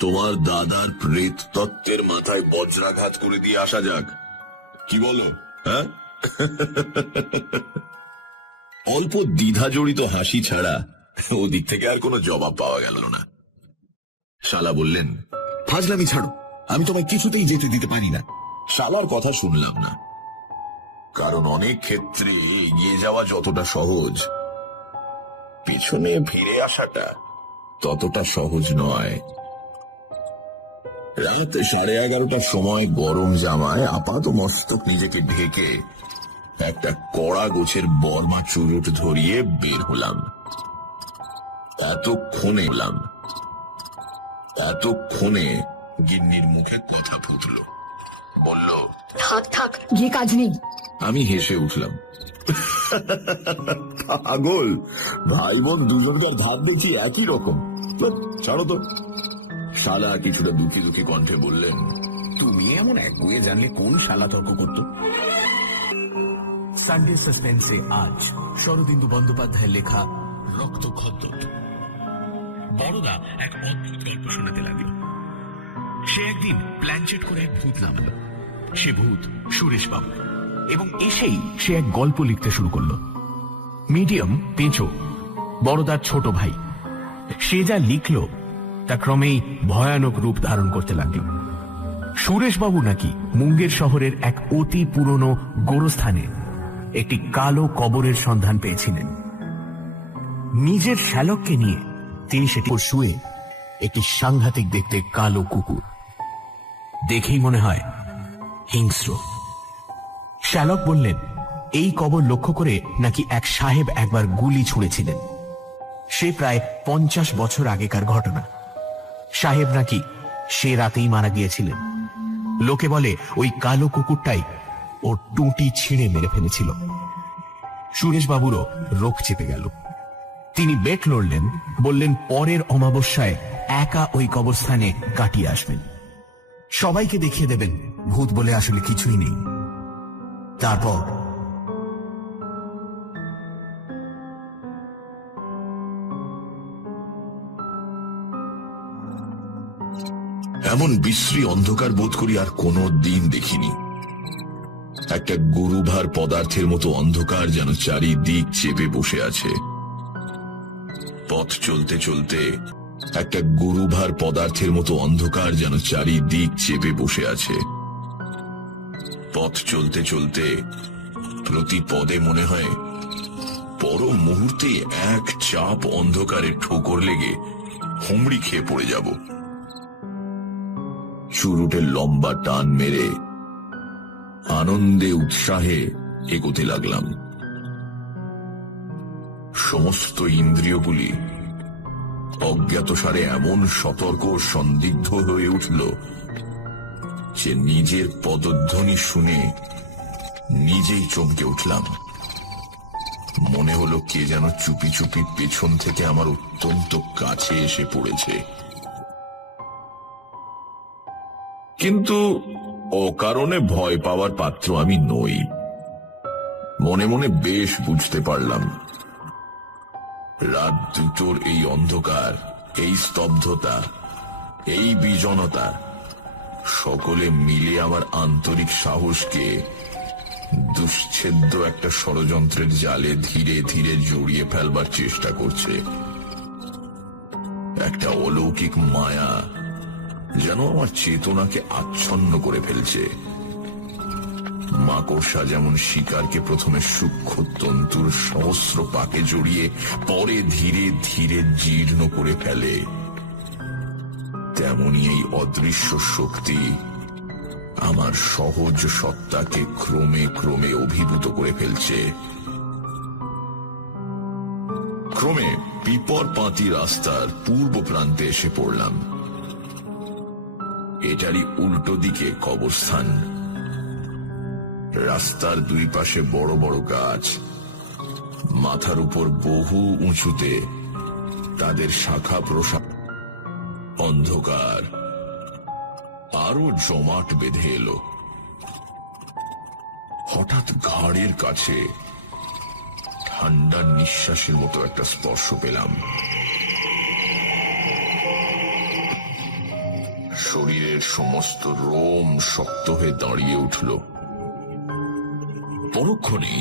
তোমার দাদার প্রেত তত্ত্বের মাথায় বজ্রাঘাত করে দিয়ে আসা যাক, কি বলো? হ্যাঁ? অল্প দ্বিধা জড়িত হাসি ছাড়া ওদিক থেকে আর কোনো জবাব পাওয়া গেল না। শালা বললেন, ফাজলামি ছাড়ো, আমি তোমায় কিছুতেই যেতে দিতে পারি না। শালার কথা শুনলাম না, কারণ অনেক ক্ষেত্রে এগিয়ে যাওয়া যতটা সহজ, পিছনে ফিরে আসাটা ততটা সহজ নয়। রাত 11:30টার সময় গরম জামায় আপাত মস্তক নিজেকে ঢেকে একটা কড়া গোছের বর্মা চুরুট ধরিয়ে বের হলাম। এতক্ষণে গিন্নির মুখে কথা ফুটল। বলল, থাক, গিয়ে কাজ নেই। আমি হেসে উঠলাম, পাগল, ভাই বোন দুজনকার ধার দেখি একই রকম, ছাড়ো তো। শালা কিছুটা দুঃখী দুঃখী কণ্ঠে বললেন, তুমি এমন একগুয়ে জানলে কোন শালা তর্ক করতো? সানডে সাসপেন্সে আজ শরদিন্দু বন্দ্যোপাধ্যায়ের লেখা রক্তক্ষত। বড়দা এক অদ্ভুত গল্প শোনাতে লাগলো। সে একদিন প্ল্যানচেট করে এক ভূত নামালো। সে ভূত সুরেশ বাবু, এবং এসেই সে এক গল্প লিখতে শুরু করলো। মিডিয়াম পেঁচো, বড়দার ছোট ভাই। সে যা লিখলো তা ক্রমেই ভয়ানক রূপ ধারণ করতে লাগল। সুরেশবাবু নাকি মুঙ্গের শহরের এক অতি পুরনো গোরস্থানে একটি কালো কবরের সন্ধান পেয়েছিলেন। নিজের শ্যালককে নিয়ে তিনি সেটি শুয়ে একটি সাংঘাতিক দেখতে কালো কুকুর, দেখেই মনে হয় হিংস্র। শ্যালক বললেন এই কবর লক্ষ্য করে নাকি এক সাহেব একবার গুলি ছুঁড়েছিলেন। সে প্রায় 50 বছর আগেকার ঘটনা। সাহেব নাকি সে রাতেই মারা গিয়েছিলেন। লোকে বলে ওই কালো কুকুরটাই ওর টুঁটি ছিঁড়ে মেরে ফেলেছিল। সুরেশবাবুরও রোগ চেপে গেল। তিনি বেট লড়লেন, বললেন পরের অমাবস্যায় একা ওই কবরস্থানে কাটিয়ে আসবেন, সবাইকে দেখিয়ে দেবেন ভূত বলে আসলে কিছুই নেই। তারপর এমন বিশ্রী অন্ধকার বোধ করি আর কোনো দিন দেখিনি। একটা গুরুভার পদার্থের মতো অন্ধকার যেন চারিদিক চেপে বসে আছে। পথ চলতে চলতে একটা গুরুভার পদার্থের মতো অন্ধকার যেন চারিদিক চেপে বসে আছে। পথ চলতে চলতে প্রতি পদে মনে হয় পর মুহূর্তে এক চাপ অন্ধকারের ঠোকর লেগে হুমড়ি খেয়ে পড়ে যাব। চুরুটের লম্বা টান মেরে আনন্দে উৎসাহে এগোতে লাগলাম। সমস্ত ইন্দ্রিয়গুলি অজ্ঞাতসারে এমন সতর্ক সন্দিগ্ধ হয়ে উঠল যে নিজের পদধ্বনি শুনে নিজেই চমকে উঠলাম। মনে হলো কে যেন চুপি চুপি পেছন থেকে আমার অত্যন্ত কাছে এসে পড়েছে। কিন্তু অকারণে ভয় পাওয়ার পাত্র আমি নই। মনে মনে বেশ বুঝতে পারলাম রাত দুটোর এই অন্ধকার, এই স্তব্ধতা, এই বিজনতা সকলে মিলে আমার আন্তরিক সাহসকে দুশ্ছেদ্য একটা ষড়যন্ত্রের জালে ধীরে ধীরে জড়িয়ে ফেলবার চেষ্টা করছে। একটা অলৌকিক মায়া যেন আমার চেতনাকে আচ্ছন্ন করে ফেলছে। মাকড়সা যেমন শিকারকে প্রথমে সূক্ষ্ম তন্তুর সহস্র পাকে জড়িয়ে পরে ধীরে ধীরে জীর্ণ করে ফেলে, তেমনি এই অদৃশ্য শক্তি আমার সহজ সত্তাকে ক্রমে ক্রমে অভিভূত করে ফেলছে। ক্রমে পিপর পাতি রাস্তার পূর্ব প্রান্তে এসে পড়লাম। এটারই উল্টো দিকে কবরস্থান। রাস্তার দুই পাশে বড় বড় গাছ, মাথার উপর বহু উঁচুতে তাদের শাখা প্রশাখা। অন্ধকার আরো জমাট বেঁধে এলো। হঠাৎ ঘাড়ের কাছে ঠান্ডা নিঃশ্বাসের মতো একটা স্পর্শ পেলাম। শরীরের সমস্ত রোম শক্ত হয়ে দাঁড়িয়ে উঠল। পরক্ষণেই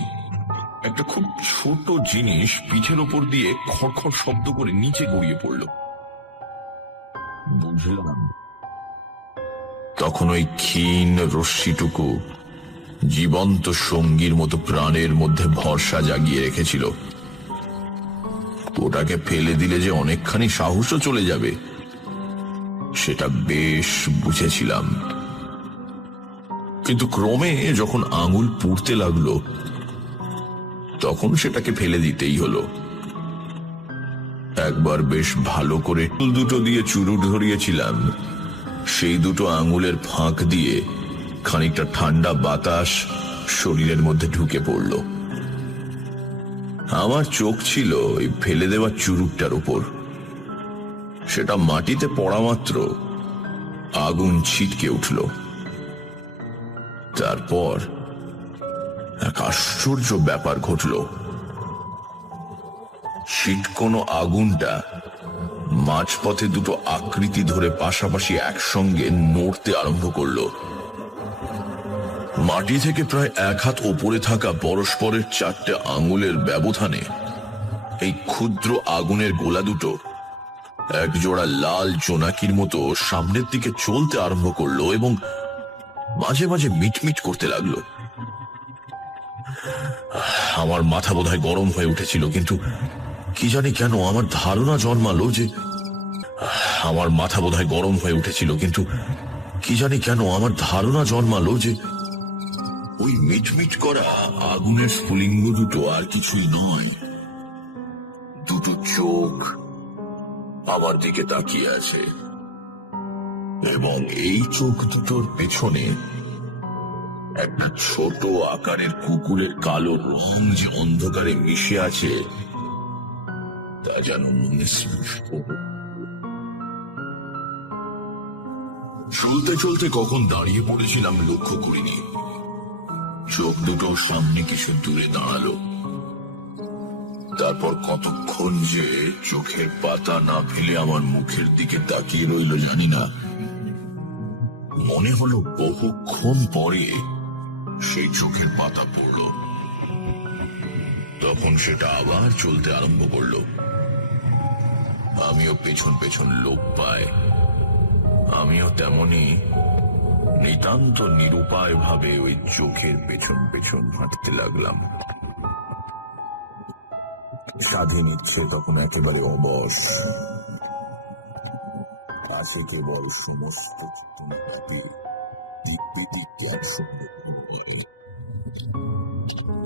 একটা খুব ছোট জিনিস পিঠের ওপর দিয়ে খড়খড় শব্দ করে নিচে গড়িয়ে পড়ল। বুঝলাম তখন ওই ক্ষীণ রশ্মিটুকু জীবন্ত সঙ্গীর মতো প্রাণের মধ্যে ভরসা জাগিয়ে রেখেছিল। ওটাকে ফেলে দিলে যে অনেকখানি সাহসও চলে যাবে সেটা বেশ বুঝেছিলাম। কিন্তু ক্রমে যখন আঙুল পুড়তে লাগলো তখন সেটাকে ফেলে দিতেই হলো। একবার বেশ ভালো করে দুটো দিয়ে চুরুট ধরিয়েছিলাম, সেই দুটো আঙুলের ফাঁক দিয়ে খানিকটা ঠান্ডা বাতাস শরীরের মধ্যে ঢুকে পড়ল। আমার চোখ ছিল এই ফেলে দেওয়া চুরুটটার উপর। সেটা মাটিতে পড়া মাত্র আগুন ছিটকে উঠল। তারপর এক আশ্চর্য ব্যাপার ঘটল। ছিটকোনো আগুনটা মাঝপথে দুটো আকৃতি ধরে পাশাপাশি একসঙ্গে নড়তে আরম্ভ করল। মাটি থেকে প্রায় 1 হাত ওপরে থাকা পরস্পরের 4টে আঙুলের ব্যবধানে এই ক্ষুদ্র আগুনের গোলা দুটো একজোড়া লাল জোনাকির মতো সামনের দিকে চলতে আরম্ভ করলো এবং মাঝে মাঝে মিটমিট করতে লাগলো। আমার মাথা বোধহয় গরম হয়ে উঠেছিল, কিন্তু কি জানি কেন আমার ধারণা জন্মালো যে ওই মিটমিট করা আগুনের স্ফুলিঙ্গ দুটো আর কিছুই নয়, দুটো চোখ আমার দিকে তাকিয়ে আছে, এবং এই চোখ দুটোর পেছনে একটা ছোট আকারের কুকুরের কালো রং যে অন্ধকারে মিশে আছে তা যেন মনে স্পষ্ট। চলতে চলতে কখন দাঁড়িয়ে পড়েছিলাম লক্ষ্য করিনি। চোখ দুটো সামনে কিছু দূরে দাঁড়ালো। তারপর কতক্ষণ যে চোখের পাতা না ফেলে আমার মুখের দিকে তাকিয়ে রইল জানি না। মনে হলো বহুক্ষণ পরে সেই চোখের পাতা পড়ল। তখন সেটা আবার চলতে আরম্ভ করলো। আমিও পেছন পেছন লোক পাই। আমিও তেমনি নিতান্ত নিরুপায় ভাবে ওই চোখের পেছন পেছন হাঁটতে লাগলাম। স্বাধীন ইচ্ছে তখন একেবারে অবশ, আছে কেবল সমস্ত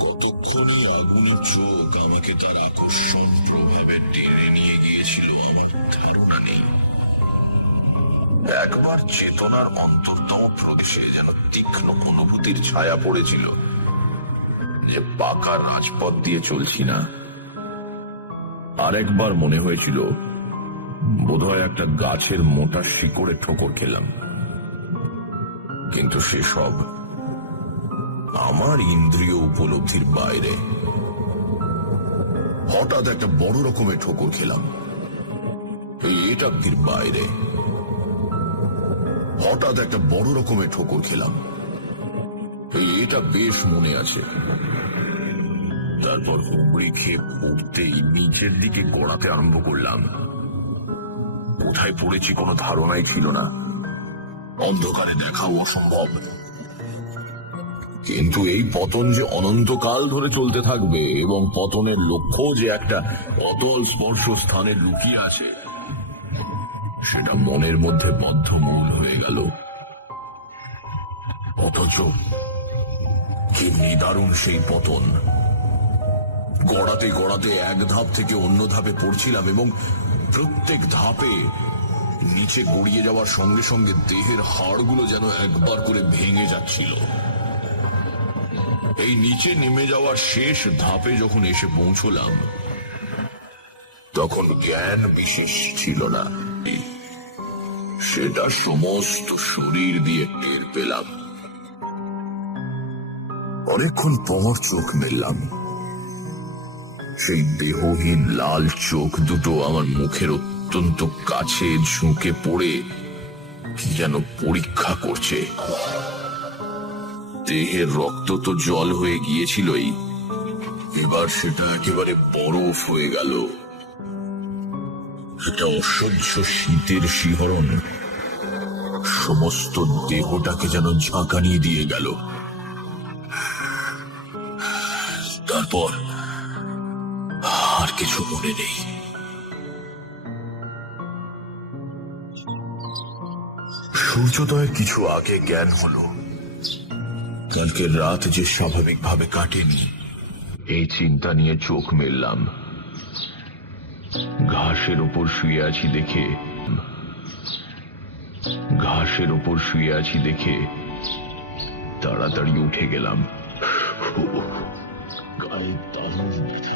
কতক্ষণে আগুনের চোখ আমাকে তার আকর্ষণ প্রভাবে টেনে নিয়ে গিয়েছিল আমার ধারণা নেই। একবার চেতনার অন্তরতম প্রদেশে যেন তীক্ষ্ণ অনুভূতির ছায়া পড়েছিল যে পাকা রাজপথ দিয়ে চলছি না। আরেকবার মনে হয়েছিল বোধহয় একটা গাছের মোটা শিকড়ে ঠোকর খেলাম, কিন্তু সেসব আমার ইন্দ্রিয় উপলব্ধির বাইরে। হঠাৎ একটা বড় রকমের ঠোকর খেলাম, এটা বাইরে। হঠাৎ একটা বড় রকমের ঠোকর খেলাম, এটা বেশ মনে আছে। তারপর হুমড়ি খেয়ে পড়তেই নিচের দিকে গড়াতে আরম্ভ করলাম। কোথায় পড়েছি কোনো ধারণাই ছিল না। অন্ধকারে দেখাও অসম্ভব, কিন্তু এই পতন যে অনন্তকাল ধরে চলতে থাকবে এবং পতনের লক্ষ্য যে একটা অতল স্পর্শ স্থানে লুকিয়ে আছে সেটা মনের মধ্যে বদ্ধমূল হয়ে গেল। অথচ কি নিদারুণ সেই পতন! গড়াতে গড়াতে এক ধাপ থেকে অন্য ধাপে পড়ছিলাম এবং প্রত্যেক ধাপে নিচে গড়িয়ে যাওয়ার সঙ্গে সঙ্গে দেহের হাড়গুলো যেন একবার করে ভেঙে যাচ্ছিল। এই নিচে নেমে যাওয়ার শেষ ধাপে যখন এসে পৌঁছলাম তখন জ্ঞান বিশেষ ছিল না, সেটা সমস্ত শরীর দিয়ে টের পেলাম। অনেকক্ষণ পর চোখ মেললাম। সেই দেহহীন লাল চোখ দুটো আমার মুখের অত্যন্ত কাছে ঝুঁকে পড়ে কি যেন পরীক্ষা করছে। দেহের রক্ত তো জল হয়ে গিয়েছিলই, এবার সেটা একেবারে বরফ হয়ে গেল। এটা অসহ্য শীতের শিহরণ সমস্ত দেহটাকে যেন ঝাঁকানি দিয়ে গেল। তারপর আর কিছু মনে নেই। সূর্যোদয়ের কিছু আগে জ্ঞান হলো কালকে রাত যে স্বাভাবিকভাবে কাটেনি, এই চিন্তা নিয়ে চোখ মেললাম। ঘাসের উপর শুয়ে আছি দেখে তাড়াতাড়ি উঠে গেলাম। গায়ে দারুণ ব্যথা।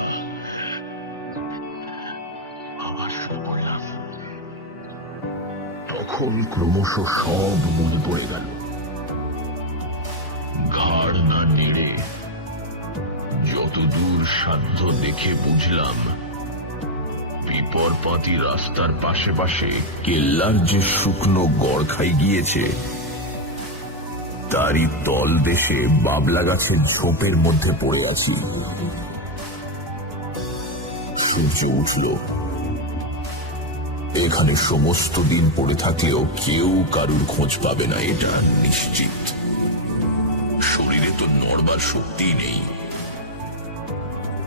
আবার শুয়ে পড়লাম। তখন ক্রমশ সব মনে পড়ে গেল। ঘাড় না নেড়ে যতদূর সাধ্য দেখে বুঝলাম পিপরপাতি রাস্তার পাশে পাশে কেল্লার যে শুকনো গড়খাই গিয়েছে তারই তল দেশে বাবলা গাছের ঝোপের মধ্যে পড়ে আছি। সূর্য উঠল। এখানে সমস্ত দিন পড়ে থাকলেও কেউ কারুর খোঁজ পাবে না, এটা নিশ্চিত। শরীরে তো নড়বার শক্তি নেই।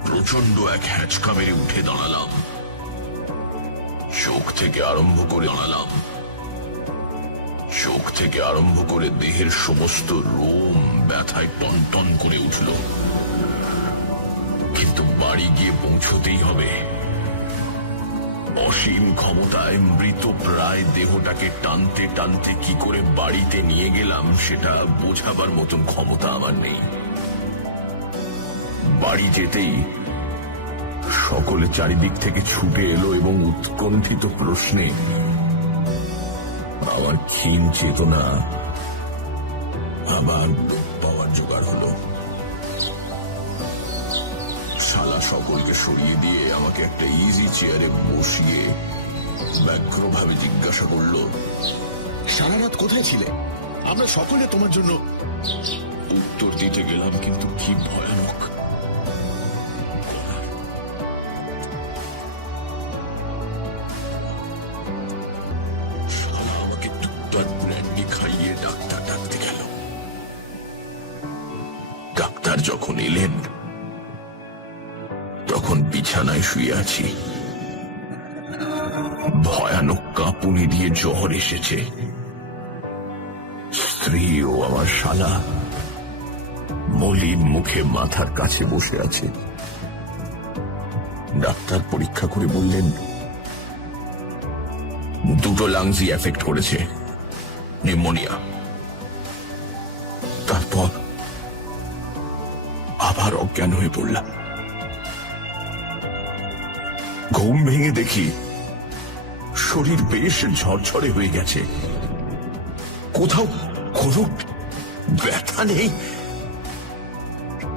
প্রচন্ড এক হ্যাচকা মেরে উঠে দাঁড়ালাম, চোখ থেকে আরম্ভ করে দেহের সমস্ত রোম ব্যথায় টনটন করে উঠল। কিন্তু বাড়ি গিয়ে পৌঁছতেই হবে। অসীম ক্ষমতায় মৃত প্রায় দেহটাকে টানতে টানতে কি করে বাড়িতে নিয়ে গেলাম সেটা বোঝাবার মতন ক্ষমতা আমার নেই। বাড়ি যেতেই সকলে চারিদিক থেকে ছুটে এলো এবং উৎকণ্ঠিত প্রশ্নে আমার ক্ষীণ চেতনা আবার লোপ পাওয়ার জোগাড় হলো। শালা সকলকে সরিয়ে দিয়ে আমাকে একটা ইজি চেয়ারে বসিয়ে ব্যগ্রভাবে জিজ্ঞাসা করলো, সারা রাত কোথায় ছিলে? আমরা সকলে তোমার জন্য। উত্তর দিতে গেলাম, কিন্তু কি ভয়ানক। শালা আমাকে টুকটাক ব্র্যান্ডি খাইয়ে ডাক্তার ডাকতে গেল। ডাক্তার যখন এলেন তখন বিছানায় শুয়ে আছি। ভয়ানক কাঁপুনি দিয়ে জ্বর এসেছে। স্ত্রী ও আমার শালা মলিন মুখে মাথার কাছে বসে আছে। ডাক্তার পরীক্ষা করে বললেন, দুটো লাংসই এফেক্ট করেছে, নিউমোনিয়া। তারপর আবার অজ্ঞান হয়ে পড়লাম। ঘুম ভেঙে দেখি শরীর বেশ ঝরঝরে হয়ে গেছে, কোথাও কোনো ব্যথা নেই।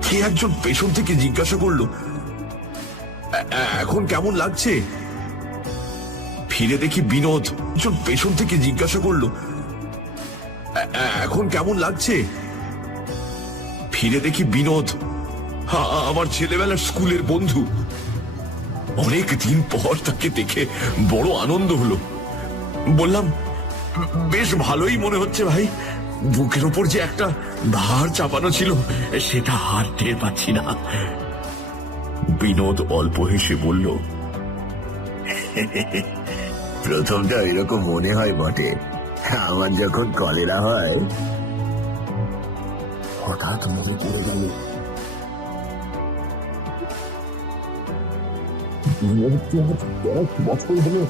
কে একজন পেছন থেকে জিজ্ঞাসা করলো, এখন কেমন লাগছে? ফিরে দেখি বিনোদ একজন পেছন থেকে জিজ্ঞাসা করলো, এখন কেমন লাগছে? ফিরে দেখি বিনোদ, আমার ছেলেবেলার স্কুলের বন্ধু। অনেক দিন পর তাকে দেখে বড় আনন্দ হলো। বললাম, বেশ ভালোই মনে হচ্ছে ভাই। বুকের ওপর যে একটা ভার চাপানো ছিল সেটা আর টের পাচ্ছি না। বিনোদ অল্প হেসে বলল, প্রথমটা এরকম মনে হয় বটে। আমার যখন কলেরা হয় হঠাৎ মনে পড়ে গেল বছর হলো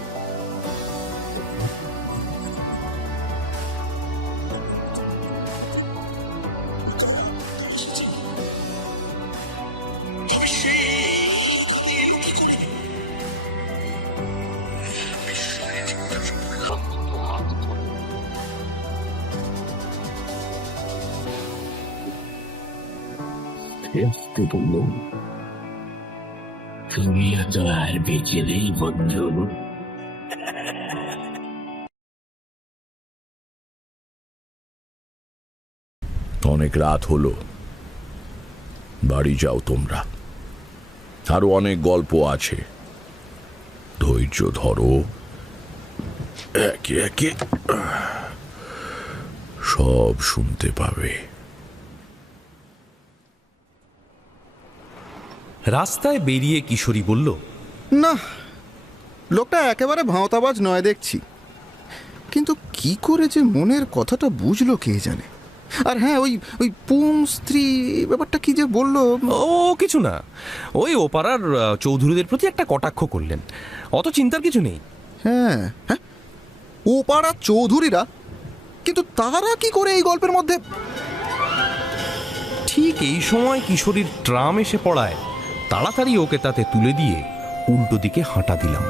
বলল, তুমি তো আর বেঁচে নেই বন্ধু। অনেক রাত হলো, বাড়ি যাও তোমরা। আরো অনেক গল্প আছে, ধৈর্য ধরো, একে একে সব শুনতে পাবে। রাস্তায় বেরিয়ে কিশোরী বলল, না, লোকটা একেবারে ভাঁওতাবাজ নয় দেখছি, কিন্তু কি করে যে মনের কথাটা বুঝলো কে জানে। আর হ্যাঁ, ওই ওই পুং স্ত্রী ব্যাপারটা কি যে বললো। ও কিছু না, ওই ওপাড়ার চৌধুরীদের প্রতি একটা কটাক্ষ করলেন, অত চিন্তার কিছু নেই। হ্যাঁ হ্যাঁ, ও পাড়ার চৌধুরীরা, কিন্তু তারা কি করে এই গল্পের মধ্যে? ঠিক এই সময় কিশোরীর ট্রাম এসে পড়ায় তাড়াতাড়ি ওকে তাতে তুলে দিয়ে উল্টো দিকে হাঁটা দিলাম।